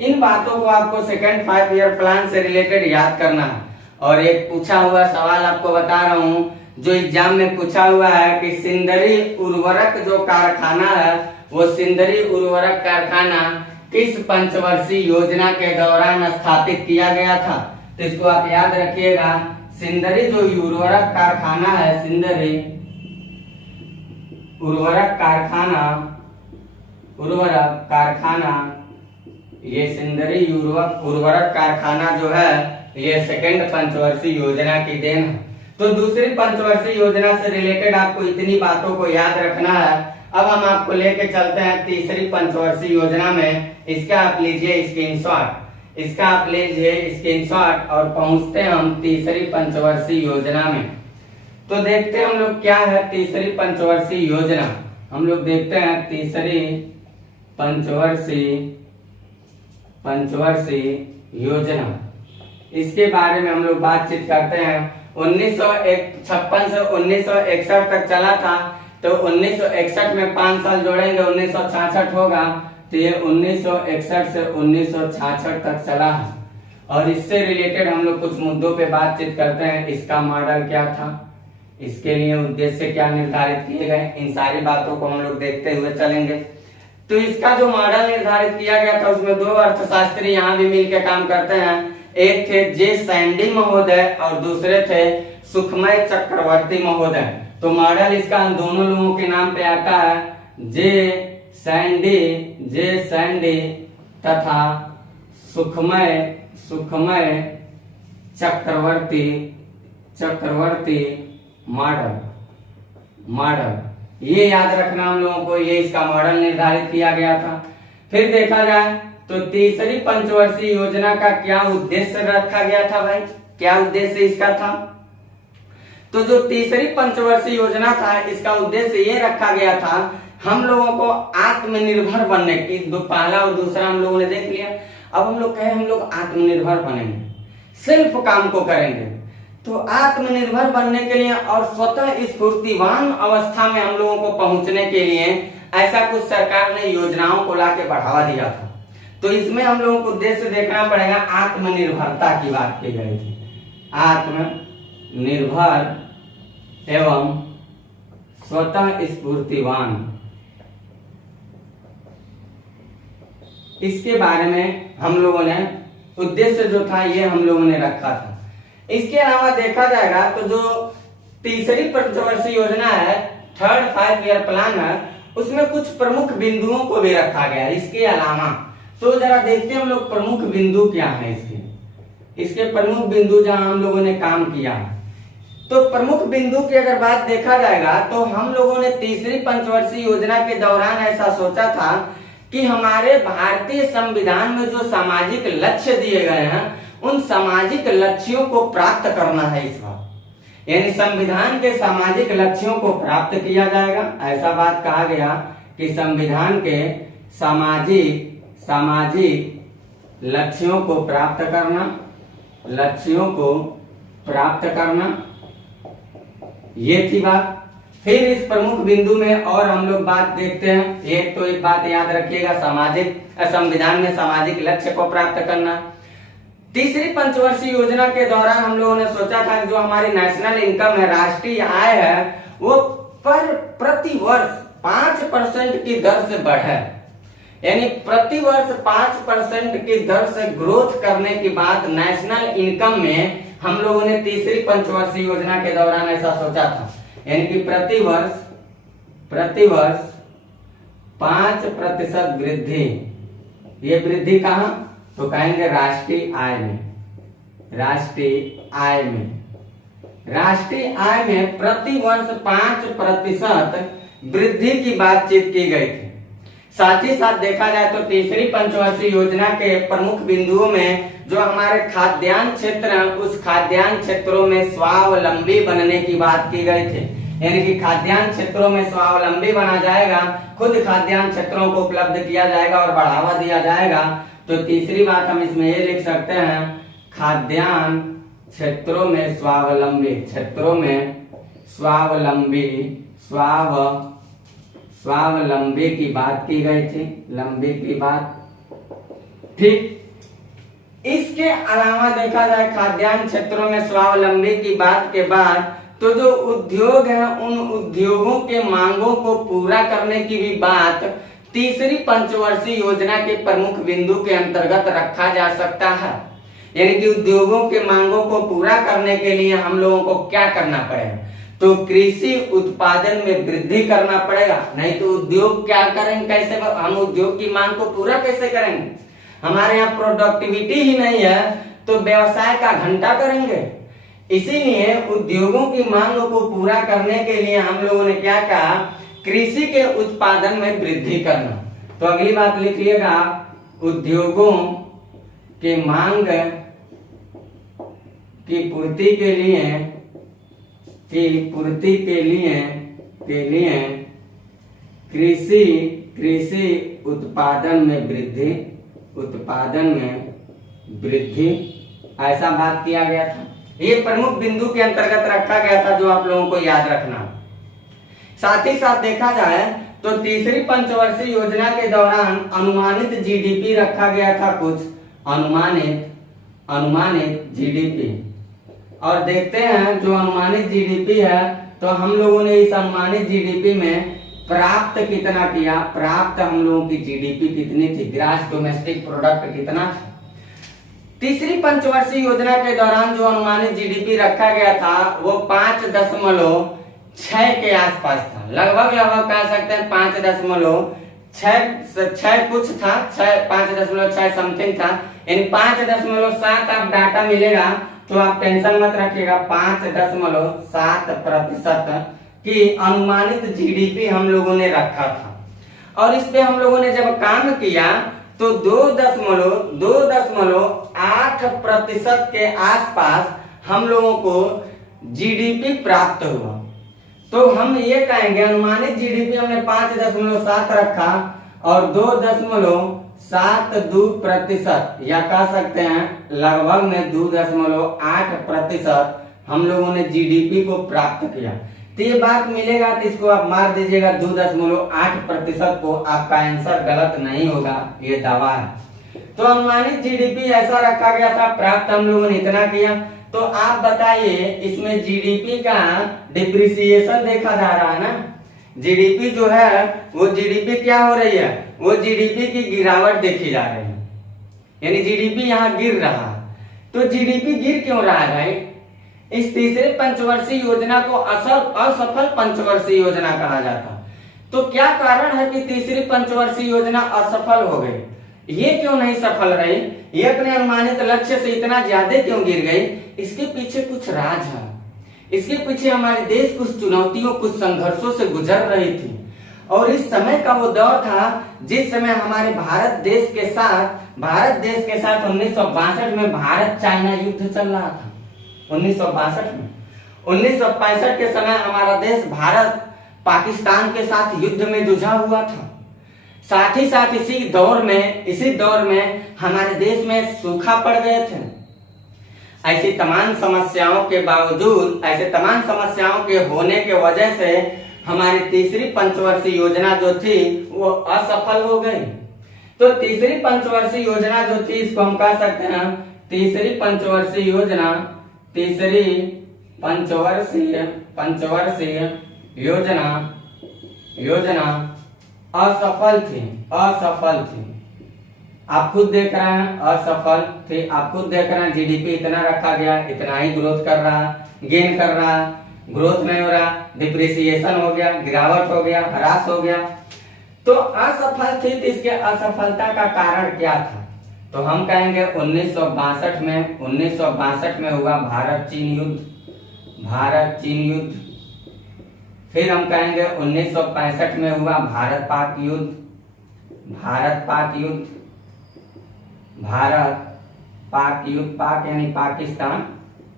इन बातों को आपको सेकेंड 5 ईयर प्लान से रिलेटेड याद करना है। और एक पूछा हुआ सवाल आपको बता रहा हूं, जो एग्जाम में पूछा हुआ है कि सिंदरी उर्वरक जो कारखाना है, वो सिंदरी उर्वरक कारखाना किस पंचवर्षीय योजना के दौरान स्थापित किया गया था। तो इसको आप याद रखिएगा, सिंदरी जो उर्वरक कारखाना है, सिंदरी उर्वरक कारखाना, ये सिंदरी उर्वरक कारखाना जो है ये सेकेंड पंचवर्षीय योजना की देन है। तो दूसरी पंचवर्षीय योजना से रिलेटेड आपको इतनी बातों को याद रखना है। अब हम आपको लेके चलते हैं तीसरी पंचवर्षीय योजना में। इसका आप लीजिए स्क्रीनशॉट और पहुंचते हैं हम तीसरी पंचवर्षीय योजना में। तो देखते हैं हम लोग क्या है तीसरी पंचवर्षीय योजना। हम लोग देखते हैं तीसरी पंचवर्षीय योजना, इसके बारे में हम लोग बातचीत करते हैं। 1956 से 1961 तक चला था, तो 1961 में 5 साल जोड़ेंगे 1966 होगा, तो ये 1961 से 1966 तक चला है। और इससे रिलेटेड हम लोग कुछ मुद्दों पे बातचीत करते हैं। इसका मॉडल क्या था, इसके लिए उद्देश्य क्या निर्धारित किए गए, इन सारी बातों को हम लोग देखते हुए चलेंगे। तो इसका जो मॉडल निर्धारित किया गया था उसमें 2 अर्थशास्त्री यहाँ भी मिलकर काम करते हैं। एक थे जे सैंडी महोदय और दूसरे थे सुखमय चक्रवर्ती महोदय। तो मॉडल इसका दोनों लोगों के नाम पे आता है, जे सैंडी तथा सुखमय चक्रवर्ती मॉडल। ये याद रखना हम लोगों को, ये इसका मॉडल निर्धारित किया गया था। फिर देखा जाए तो तीसरी पंचवर्षीय योजना का क्या उद्देश्य रखा गया था भाई, क्या उद्देश्य इसका था। तो जो तीसरी पंचवर्षीय योजना था इसका उद्देश्य ये रखा गया था, हम लोगों को आत्मनिर्भर बनने की। पहला और दूसरा हम लोगों ने देख लिया। अब हम लोग कहें हम लोग आत्मनिर्भर बनेंगे, सिर्फ काम को करेंगे। तो आत्मनिर्भर बनने के लिए और स्वतः स्फूर्तिवान अवस्था में हम लोगों को पहुंचने के लिए ऐसा कुछ सरकार ने योजनाओं को लाके बढ़ावा दिया था। तो इसमें हम लोगों को उद्देश्य देखना पड़ेगा, आत्मनिर्भरता की बात की गई थी। आत्मनिर्भर एवं स्वतः स्फूर्तिवान, इसके बारे में हम लोगों ने उद्देश्य जो था ये हम लोगों ने रखा था। इसके अलावा देखा जाएगा तो जो तीसरी पंचवर्षीय योजना है, थर्ड 5 ईयर प्लान है, उसमें कुछ प्रमुख बिंदुओं को भी रखा गया है। इसके अलावा तो जरा देखते हैं हम लोग प्रमुख बिंदु क्या है इसके प्रमुख बिंदु जहां हम लोगों ने काम किया। तो प्रमुख बिंदु की अगर बात देखा जाएगा तो हम लोगों ने तीसरी पंचवर्षीय योजना के दौरान ऐसा सोचा था कि हमारे भारतीय संविधान में जो सामाजिक लक्ष्य दिए गए हैं उन सामाजिक लक्ष्यों को प्राप्त करना है इस बार, यानी संविधान के सामाजिक लक्ष्यों को प्राप्त किया जाएगा। ऐसा बात कहा गया कि संविधान के सामाजिक लक्ष्यों को प्राप्त करना, ये थी बात। फिर इस प्रमुख बिंदु में और हम लोग बात देखते हैं। एक बात याद रखिएगा, संविधान में सामाजिक लक्ष्य को प्राप्त करना। तीसरी पंचवर्षीय योजना के दौरान हम लोगों ने सोचा था कि जो हमारी नेशनल इनकम है, राष्ट्रीय आय है, वो प्रति वर्ष 5% की दर से बढ़े, यानी प्रति वर्ष 5% की दर से ग्रोथ करने की बात नेशनल इनकम में हम लोगों ने तीसरी पंचवर्षीय योजना के दौरान ऐसा सोचा था। यानी कि प्रति वर्ष 5% वृद्धि। ये वृद्धि कहां? तो कहेंगे राष्ट्रीय आय में प्रति वर्ष 5% वृद्धि की बातचीत की गई थी। साथ ही साथ देखा जाए तो तीसरी पंचवर्षीय योजना के प्रमुख बिंदुओं में जो हमारे खाद्यान्न क्षेत्र हैं, उस खाद्यान्न क्षेत्रों में स्वावलंबी बनने की बात की गई थी। यानी कि खाद्यान्न क्षेत्रों में स्वावलंबी बना जाएगा, खुद खाद्यान्न क्षेत्रों को उपलब्ध किया जाएगा और बढ़ावा दिया जाएगा। तो तीसरी बात हम इसमें ये लिख सकते हैं, खाद्यान्न क्षेत्रों में स्वावलंबी की बात की गई थी, लंबी की बात। ठीक, इसके अलावा देखा जाए खाद्यान्न क्षेत्रों में स्वावलंबी की बात के बाद तो जो उद्योग है, उन उद्योगों के मांगों को पूरा करने की भी बात तीसरी पंचवर्षीय योजना के प्रमुख बिंदु के अंतर्गत रखा जा सकता है। यानी कि उद्योगों के मांगों को पूरा करने के लिए हम लोगों को क्या करना पड़ेगा? तो कृषि उत्पादन में वृद्धि करना पड़ेगा, नहीं तो उद्योग क्या करेंगे? कैसे हम उद्योग की मांग को पूरा कैसे करेंगे? हमारे यहाँ प्रोडक्टिविटी ही नहीं है तो व्यवसाय का घंटा करेंगे। इसीलिए उद्योगों की मांग को पूरा करने के लिए हम लोगों ने क्या कहा? कृषि के उत्पादन में वृद्धि करना। तो अगली बात लिखिएगा, उद्योगों के मांग की पूर्ति के लिए कृषि उत्पादन में वृद्धि ऐसा बात किया गया था। ये प्रमुख बिंदु के अंतर्गत रखा गया था, जो आप लोगों को याद रखना। साथ ही साथ देखा जाए तो तीसरी पंचवर्षीय योजना के दौरान अनुमानित जीडीपी रखा गया था, कुछ अनुमानित जीडीपी। और देखते हैं जो अनुमानित जीडीपी है, तो हम लोगों ने इस अनुमानित जीडीपी में प्राप्त कितना किया? प्राप्त हम लोगों की जीडीपी कितनी थी? ग्रॉस डोमेस्टिक प्रोडक्ट कितना था? तीसरी पंचवर्षीय योजना के दौरान जो अनुमानित जीडीपी रखा गया था वो 5.6 के आसपास था। लगभग कह सकते हैं 5.6 कुछ था, 5.6 समथिंग था। यानी 5.7 आप डाटा मिलेगा तो आप टेंशन मत रखिएगा। 5.7% की अनुमानित जीडीपी हम लोगों ने रखा था। और इस पे हम लोगों ने जब काम किया तो 2.8% के आसपास हम लोगों को जीडीपी प्राप्त हुआ। तो हम ये कहेंगे अनुमानित जीडीपी हमने 5.7 रखा और 2.72% या कह सकते हैं लगभग में 2.8% हम लोगों ने जीडीपी को प्राप्त किया। तो ये बात मिलेगा तो इसको आप मार दीजिएगा 2.8% को, आपका आंसर गलत नहीं होगा, ये दावा है। तो अनुमानित जीडीपी ऐसा रखा गया था, प्राप्त हम लोगों ने इतना किया। तो आप बताइए इसमें जीडीपी का डिप्रिसिएशन देखा जा रहा है ना? जीडीपी जो है वो जीडीपी क्या हो रही है? वो जीडीपी की गिरावट देखी जा रही है, यानी जीडीपी यहाँ गिर रहा है। तो जीडीपी गिर क्यों रहा है भाई? इस तीसरे पंचवर्षीय योजना को असफल पंचवर्षीय योजना कहा जाता। तो क्या कारण है कि तीसरी पंचवर्षीय योजना असफल हो गई? ये क्यों नहीं सफल रही? ये अपने अनुमानित लक्ष्य से इतना ज्यादा क्यों गिर गई? इसके पीछे कुछ राज है। इसके पीछे हमारे देश कुछ चुनौतियों, कुछ संघर्षों से गुजर रही थी। और इस समय का वो दौर था जिस समय हमारे भारत देश के साथ 1962 में भारत चाइना युद्ध चल रहा था। 1962 में 1965 के समय हमारा देश भारत पाकिस्तान के साथ युद्ध में जुझा हुआ था। साथ ही साथ इसी दौर में हमारे देश में सूखा पड़ गए थे। ऐसी तमाम समस्याओं के बावजूद, ऐसे तमाम समस्याओं के होने के वजह से हमारी तीसरी पंचवर्षीय योजना जो थी वो असफल हो गई। तो तीसरी पंचवर्षीय योजना जो थी, इसको हम कह सकते हैं तीसरी पंचवर्षीय योजना असफल थी। आप खुद देख रहे हैं असफल थी। आप खुद देख रहे हैं जीडीपी इतना रखा गया, इतना ही ग्रोथ कर रहा, गेन कर रहा, ग्रोथ नहीं हो रहा, डिप्रिसिएशन हो गया, गिरावट हो गया, ह्रास हो गया। तो असफल थी। तो इसके असफलता का कारण क्या था? तो हम कहेंगे 1962 में हुआ भारत चीन युद्ध। फिर हम कहेंगे 1965 में हुआ भारत पाक युद्ध, पाक यानी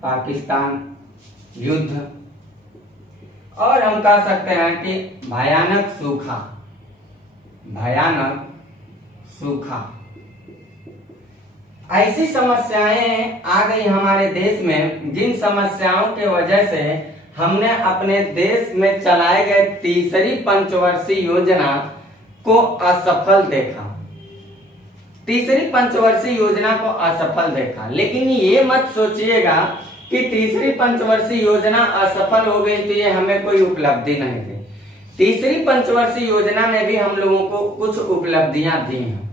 पाकिस्तान युद्ध। और हम कह सकते हैं कि भयानक सूखा। ऐसी समस्याएं आ गई हमारे देश में, जिन समस्याओं के वजह से हमने अपने देश में चलाए गए तीसरी पंचवर्षीय योजना को असफल देखा। लेकिन ये मत सोचिएगा कि तीसरी पंचवर्षीय योजना असफल हो गई तो ये हमें कोई उपलब्धि नहीं थी। तीसरी पंचवर्षीय योजना ने भी हम लोगों को कुछ उपलब्धियां दी हैं।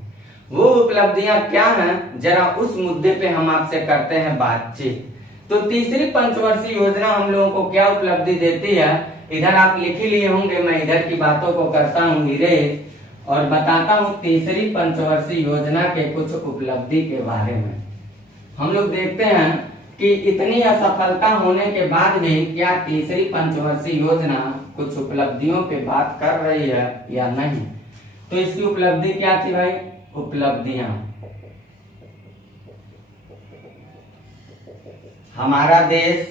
वो उपलब्धियां क्या हैं, जरा उस मुद्दे पे हम आपसे करते हैं बातचीत। तो तीसरी पंचवर्षीय योजना हम लोगों को क्या उपलब्धि देती है, इधर आप लिख ही लिए होंगे। मैं इधर की बातों को करता हूँ इरेज और बताता हूँ तीसरी पंचवर्षीय योजना के कुछ उपलब्धि के बारे में। हम लोग देखते हैं कि इतनी असफलता होने के बाद भी क्या तीसरी पंचवर्षीय योजना कुछ उपलब्धियों पे बात कर रही है या नहीं। तो इसकी उपलब्धि क्या थी भाई? उपलब्धियां, हमारा देश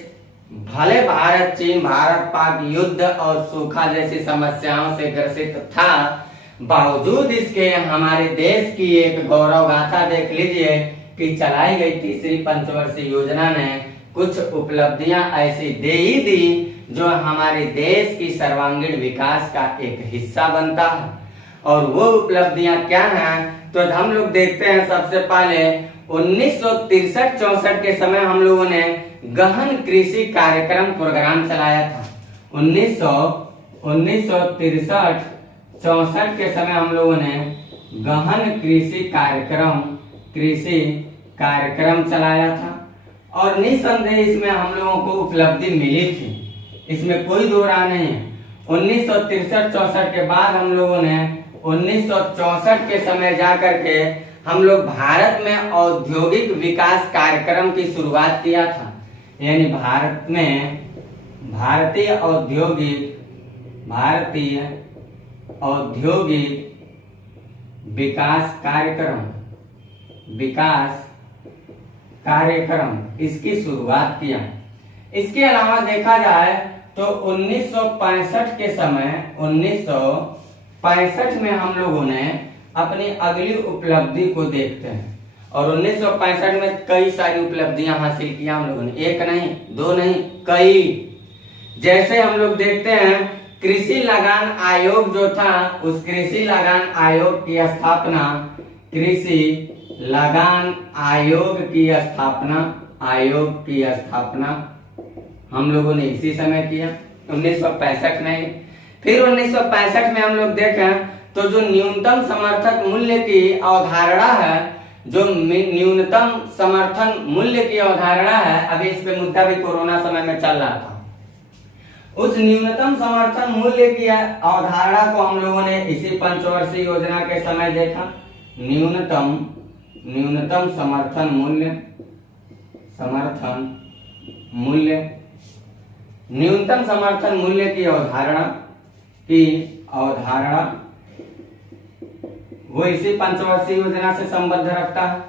भले भारत चीन, भारत पाक युद्ध और सूखा जैसी समस्याओं से ग्रसित था, बावजूद इसके हमारे देश की एक गौरव गाथा देख लीजिए कि चलाई गई तीसरी पंचवर्षीय योजना ने कुछ उपलब्धियां ऐसी दे ही दी जो हमारे देश की सर्वांगीण विकास का एक हिस्सा बनता है। और वो उपलब्धियां क्या हैं? तो हम लोग देखते हैं सबसे पहले 1963-64 के समय हम लोगों ने गहन कृषि कार्यक्रम प्रोग्राम चलाया था। 1963-64 के समय हम लोगों ने गहन कृषि कार्यक्रम चलाया था और निसंदेह इसमें हम लोगों को उपलब्धि मिली थी, इसमें कोई दो राय नहीं है। 1963-64 के बाद हम लोगों ने 1964 के समय जाकर के हम लोग भारत में औद्योगिक विकास कार्यक्रम की शुरुआत किया था। यानी भारत में भारतीय औद्योगिक विकास कार्यक्रम इसकी शुरुआत किया। इसके अलावा देखा जाए तो 1965 में हम लोगों ने अपनी अगली उपलब्धि को देखते हैं। और 1965 में कई सारी उपलब्धियां हासिल किया हम लोगों ने, एक नहीं, दो नहीं, कई। जैसे हम लोग देखते हैं कृषि लगान आयोग जो था, उस कृषि लगान आयोग की स्थापना हम लोगों ने इसी समय किया, 1965 में। फिर 1965 में हम लोग देखें तो जो न्यूनतम समर्थन मूल्य की अवधारणा है, अभी इस पे मुद्दा भी कोरोना समय में चल रहा था। उस न्यूनतम समर्थन मूल्य की अवधारणा को हम लोगों ने इसी पंचवर्षीय योजना के समय देखा। न्यूनतम समर्थन मूल्य न्यूनतम समर्थन मूल्य की अवधारणा वो इसी पंचवर्षीय योजना से संबद्ध रखता है।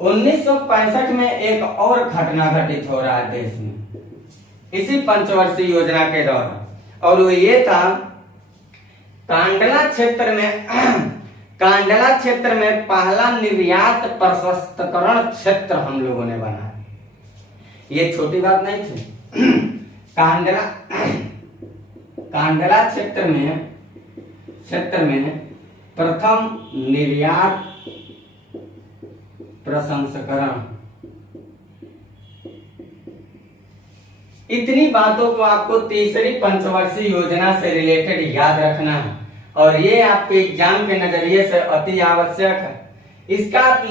1965 में एक और घटना घटित हो रहा है देश में इसी पंचवर्षीय योजना के दौरान, और वो ये था कांडला क्षेत्र में कांडला क्षेत्र में पहला निर्यात प्रशस्तीकरण क्षेत्र हम लोगों ने बनाया। ये छोटी बात नहीं थी। कांडला क्षेत्र में प्रथम निर्यात प्रसंस्करण। इतनी बातों को आपको तीसरी पंचवर्षीय योजना से रिलेटेड याद रखना है और ये आपके एग्जाम के नजरिए से अति आवश्यक है। इसका आप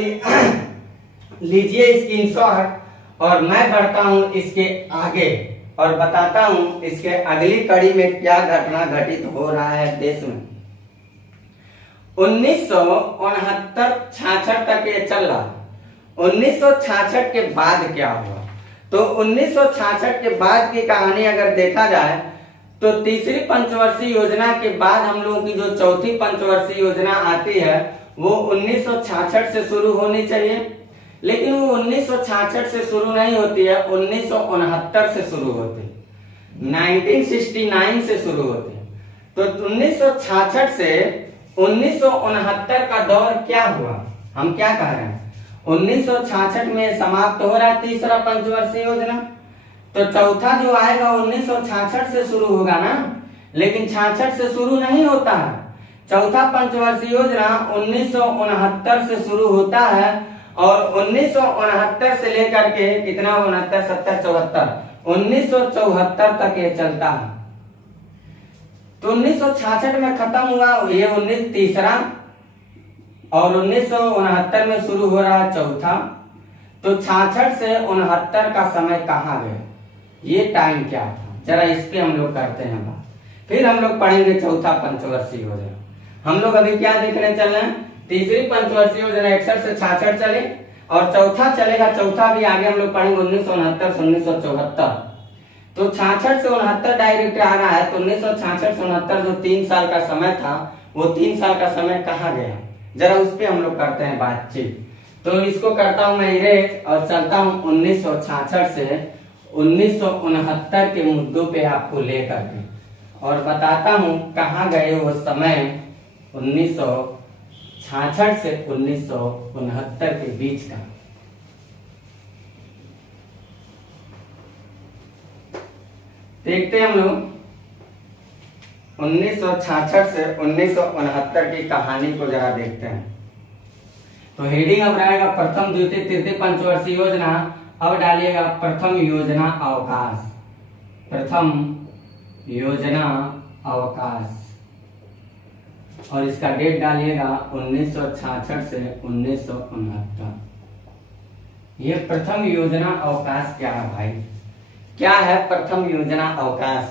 लीजिए स्क्रीनशॉट और मैं बढ़ता हूं इसके आगे और बताता हूं इसके अगली कड़ी में क्या घटना घटित हो रहा है देश में। 1969-66 तक ये चल रहा। 1966 के बाद क्या हुआ? तो 1966 के बाद की कहानी अगर देखा जाए तो तीसरी पंचवर्षीय योजना के बाद हम लोगों की जो चौथी पंचवर्षीय योजना आती है वो 1966 से शुरू होनी चाहिए, लेकिन वो 1966 से शुरू नहीं होती है, 1969 से शुरू होती है, 1969 से शुरू होती है। तो 1966 से 1969 का दौर क्या हुआ? हम क्या कह रहे हैं? 1966 में समाप्त हो रहा है तीसरा पंचवर्षीय योजना, तो चौथा जो आएगा 1966 से शुरू होगा ना, लेकिन 66 से शुरू नहीं होता है। चौथा पंचवर्षीय योजना 1969 से शुरू होता है और 1969 से लेकर के कितना 69, 70, 74, 1974 तक ये चलता है। तो 1966 में खत्म हुआ ये 19 तीसरा और 1969 में शुरू हो रहा है चौथा। तो 66 से 69 का समय कहाँ गया? ये टाइम क्या था? जरा इस पे हम लोग करते हैं बात, फिर हम लोग पढ़ेंगे चौथा पंचवर्षीय योजना। हम लोग अभी क्या देखने चल रहे हैं? तीसरी पंचवर्षीय योजना 61 से 66 चले और चौथा चलेगा, चौथा भी आगे हम लोग पढ़ेंगे 1969 से 1974। तो 66 से 69 डायरेक्ट आ रहा है, तो 1966 से 69 जो 3 साल का समय था वो 3 साल का समय कहाँ गया? जरा उस पे हम लोग करते हैं बातचीत। तो इसको करता हूं मैं इरेज और चलता हूं 1966 से 1969 के मुद्दों पे आपको लेकर के और बताता हूं कहाँ गए वो समय 1966 से 1969 के बीच का। देखते हैं हम लोग 1966 से 1969 की कहानी को जरा देखते हैं। तो हेडिंग अब रहेगा प्रथम द्वितीय तृतीय पंचवर्षीय योजना। अब डालिएगा प्रथम योजना अवकाश, प्रथम योजना अवकाश और इसका डेट डालिएगा 1966 से 1969। ये प्रथम योजना अवकाश क्या है भाई? क्या है प्रथम योजना अवकाश?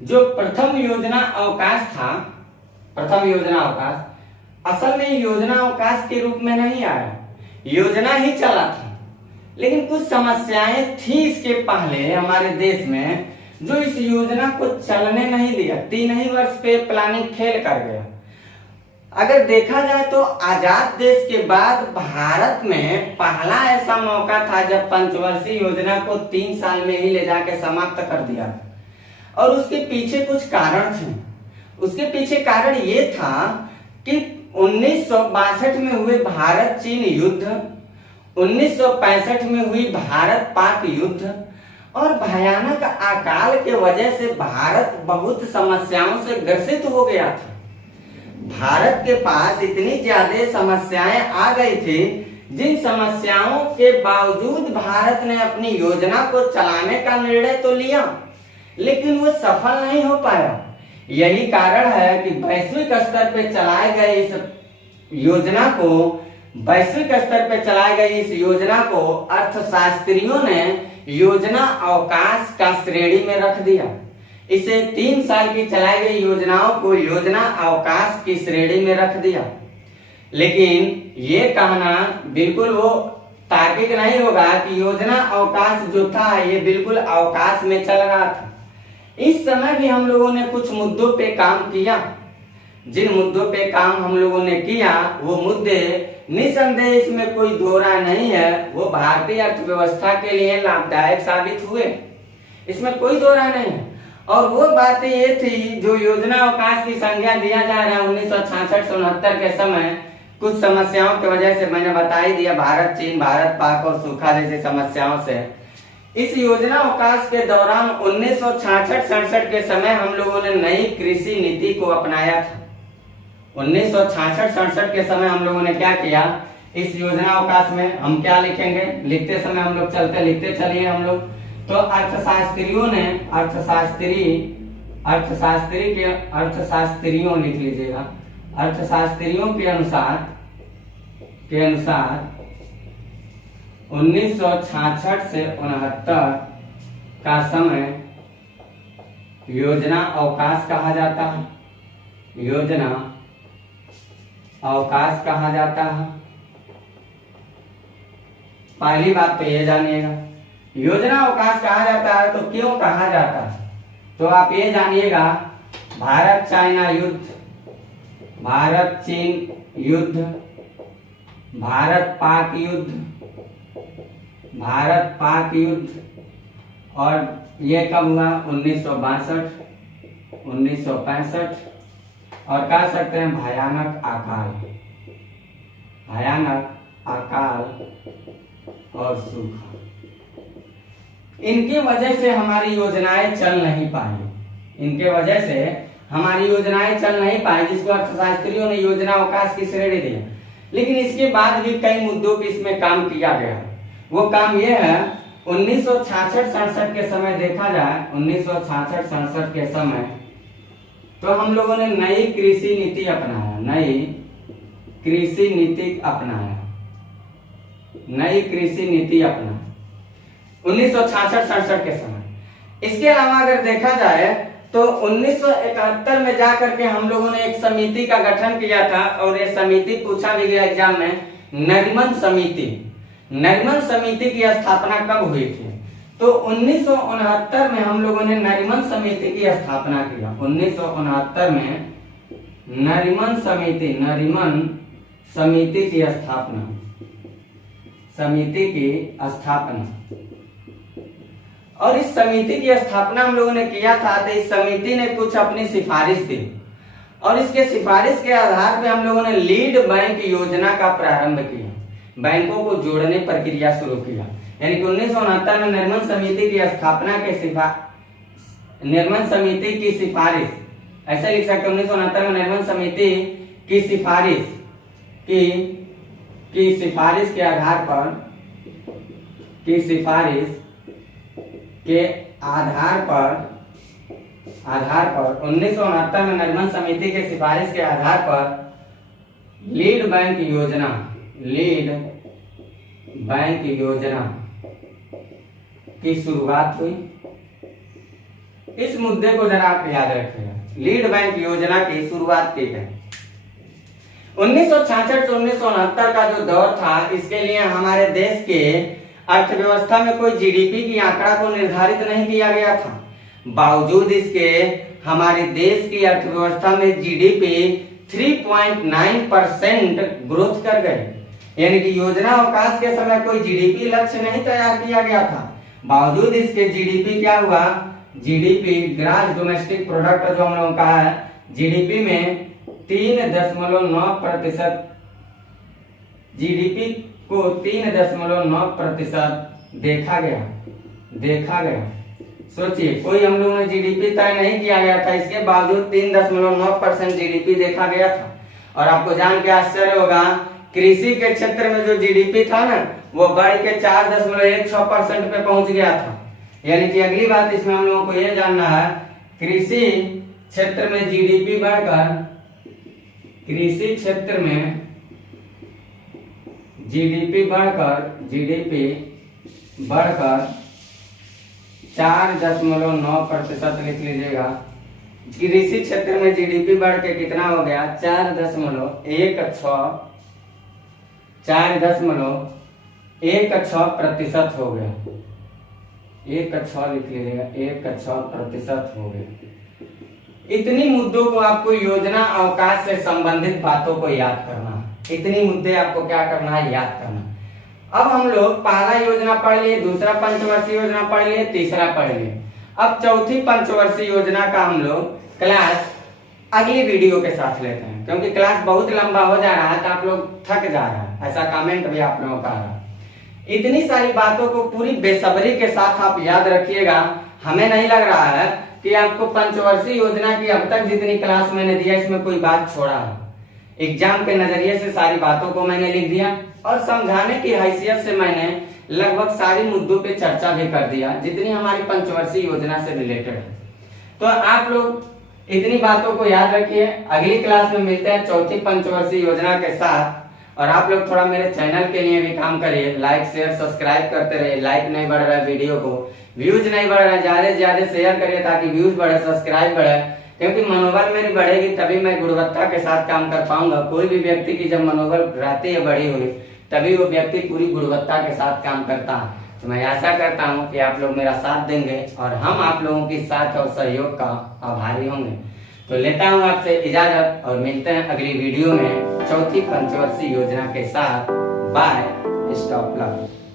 जो प्रथम योजना अवकाश था, प्रथम योजना अवकाश असल में योजना अवकाश के रूप में नहीं आया, योजना ही चला था, लेकिन कुछ समस्याएं थी इसके पहले हमारे देश में जो इस योजना को चलने नहीं दिया। 3 ही वर्ष पे प्लानिंग फेल कर गया। अगर देखा जाए तो आजाद देश के बाद भारत में पहला ऐसा मौका था जब पंचवर्षीय योजना को 3 साल में ही ले जाके समाप्त कर दिया, और उसके पीछे कुछ कारण थे। उसके पीछे कारण ये था कि 1962 में हुए भारत चीन युद्ध, 1965 में हुई भारत पाक युद्ध और भयानक अकाल के वजह से भारत बहुत समस्याओं से ग्रसित हो गया था। भारत के पास इतनी ज्यादा समस्याएं आ गई थी, जिन समस्याओं के बावजूद भारत ने अपनी योजना को चलाने का निर्णय तो लिया, लेकिन वो सफल नहीं हो पाया। यही कारण है कि वैश्विक स्तर पर चलाए गए इस योजना को अर्थशास्त्रियों ने योजना अवकाश का श्रेणी में रख दिया। इसे 3 साल की चलाई गई योजनाओं को योजना अवकाश की श्रेणी में रख दिया। लेकिन ये कहना बिल्कुल वो तार्किक नहीं होगा कि योजना अवकाश जो था ये बिल्कुल अवकाश में चल रहा था। इस समय भी हम लोगों ने कुछ मुद्दों पे काम किया। जिन मुद्दों पे काम हम लोगों ने किया वो मुद्दे निसंदेह, इसमें कोई दो राय नहीं है, वो भारतीय अर्थव्यवस्था के लिए लाभदायक साबित हुए, इसमें कोई दो राय नहीं है। और वो बातें ये थी जो योजना अवकाश की संज्ञा दिया जा रहा है 1966-69 के समय कुछ समस्याओं की वजह से, मैंने बता ही दिया, भारत चीन, भारत पाक और सूखा जैसी समस्याओं से। इस योजना अवकाश के दौरान 1966-67 के समय हम लोगों ने नई कृषि नीति को अपनाया था। 1966-67 के समय हम लोगों ने क्या किया, इस योजना अवकाश में हम क्या लिखेंगे, लिखते समय हम लोग लिखते चलिए हम लोग। तो अर्थशास्त्रियों ने अर्थशास्त्रियों लिख लीजिएगा, अर्थशास्त्रियों के अनुसार 1966 से 69 का समय योजना अवकाश कहा जाता है, योजना अवकाश कहा जाता है। पहली बात तो ये जानिएगा, योजना अवकाश कहा जाता है तो क्यों कहा जाता है, तो आप ये जानिएगा, भारत चाइना युद्ध, भारत चीन युद्ध, भारत पाक युद्ध और ये कब हुआ 1962, 1965 और कह सकते हैं भयानक अकाल और सूखा। इनकी वजह से हमारी योजनाएं चल नहीं पाई, जिसको अर्थशास्त्रियों ने योजना अवकाश की श्रेणी दी। लेकिन इसके बाद भी कई मुद्दों पे इसमें काम किया गया। वो काम ये है, 1966-67 के समय देखा जाए, 1966-67 के समय तो हम लोगों ने नई कृषि नीति अपनाया, नई कृषि नीति अपनाया 1966-67 के समय। इसके अलावा अगर देखा जाए तो 1971 में जाकर के हम लोगों ने एक समिति का गठन किया था, और ये समिति पूछा भी गया एग्जाम में, नरीमन समिति की स्थापना कब हुई थी, तो 1969 में हम लोगों ने नरीमन समिति की स्थापना किया। 1969 में नरीमन समिति की स्थापना, और इस समिति की स्थापना हम लोगों ने किया था। तो इस समिति ने कुछ अपनी सिफारिश दी, और इसके सिफारिश के आधार पे हम लोगों ने लीड बैंक योजना का प्रारंभ किया, बैंकों को जोड़ने प्रक्रिया शुरू किया। यानी कि 1969 में नरीमन समिति की स्थापना के नरीमन समिति की सिफारिश, ऐसे लिख सकते 1969 में नरीमन समिति की सिफारिश के आधार पर 1969 में नरीमन समिति के सिफारिश के आधार पर लीड बैंक योजना की शुरुआत हुई। इस मुद्दे को जरा आप याद रखिएगा, लीड बैंक योजना की शुरुआत की गई। 1966 से 1969 का जो दौर था, इसके लिए हमारे देश के अर्थव्यवस्था में कोई जीडीपी की आंकड़ा को निर्धारित नहीं किया गया था। बावजूद इसके हमारे देश की अर्थव्यवस्था में जीडीपी 3.9% ग्रोथ कर गए। यानी कि योजना अवकाश के समय कोई जीडीपी लक्ष्य नहीं तैयार किया गया था, बावजूद इसके जीडीपी क्या हुआ, जीडीपी ग्रॉस डोमेस्टिक प्रोडक्ट जो हम लोगों का है, जीडीपी में 3.9%, जीडीपी को 3.9% देखा गया। सोचिए, कोई हम लोगों ने जीडीपी तय नहीं किया गया था, इसके बावजूद 3.9% जीडीपी देखा गया था। और आपको जान के आश्चर्य होगा, कृषि के क्षेत्र में जो जीडीपी था ना, वो बढ़ के 4.16% पे पहुंच गया था। यानी कि अगली बात इसमें हम लोगों को यह जानना है, कृषि क्षेत्र में जीडीपी बढ़कर 4.9% लिख लीजिएगा। कृषि क्षेत्र में जीडीपी बढ़ के कितना हो गया, 4.16% हो गया। 1.6 लिख लीजिएगा, 1.6% हो गया। इतनी मुद्दों को आपको योजना अवकाश से संबंधित बातों को याद करना, इतनी मुद्दे आपको क्या करना है, याद करना। अब हम लोग पहला योजना पढ़ लिए, दूसरा पंचवर्षीय योजना पढ़ लिए, तीसरा पढ़ लिए। अब चौथी पंचवर्षीय योजना का हम लोग क्लास अगली वीडियो के साथ लेते हैं, क्योंकि क्लास बहुत लंबा हो जा रहा है तो आप लोग थक जा रहा है, ऐसा कमेंट भी आप लोगों का आ रहा है। इतनी सारी बातों को पूरी बेसब्री के साथ आप याद रखिएगा। हमें नहीं लग रहा है कि आपको पंचवर्षीय योजना की अब तक जितनी क्लास मैंने दिया इसमें कोई बात छोड़ा है। एग्जाम के नजरिए से सारी बातों को मैंने लिख दिया और समझाने की हैसियत से मैंने लगभग सारी मुद्दों पे चर्चा भी कर दिया जितनी हमारी पंचवर्षीय योजना से रिलेटेड है। तो आप लोग इतनी बातों को याद रखिए। अगली क्लास में मिलते हैं चौथी पंचवर्षीय योजना के साथ। और आप लोग थोड़ा मेरे चैनल के लिए भी काम करिए, लाइक शेयर सब्सक्राइब करते रहिए। लाइक नहीं बढ़ रहा है वीडियो को, व्यूज नहीं बढ़ रहा है, ज्यादा से ज्यादा शेयर करिए ताकि व्यूज बढ़े, सब्सक्राइब बढ़े, क्योंकि मनोबल मेरी बढ़ेगी तभी मैं गुणवत्ता के साथ काम कर पाऊंगा। कोई भी व्यक्ति की जब मनोबल रहती है बढ़ी हुई, तभी वो व्यक्ति पूरी गुणवत्ता के साथ काम करता है। तो मैं आशा करता हूँ कि आप लोग मेरा साथ देंगे और हम आप लोगों की साथ और सहयोग का आभारी होंगे। तो लेता हूँ आपसे इजाजत और मिलते हैं अगली वीडियो में चौथी पंचवर्षीय योजना के साथ। Bye, stop love.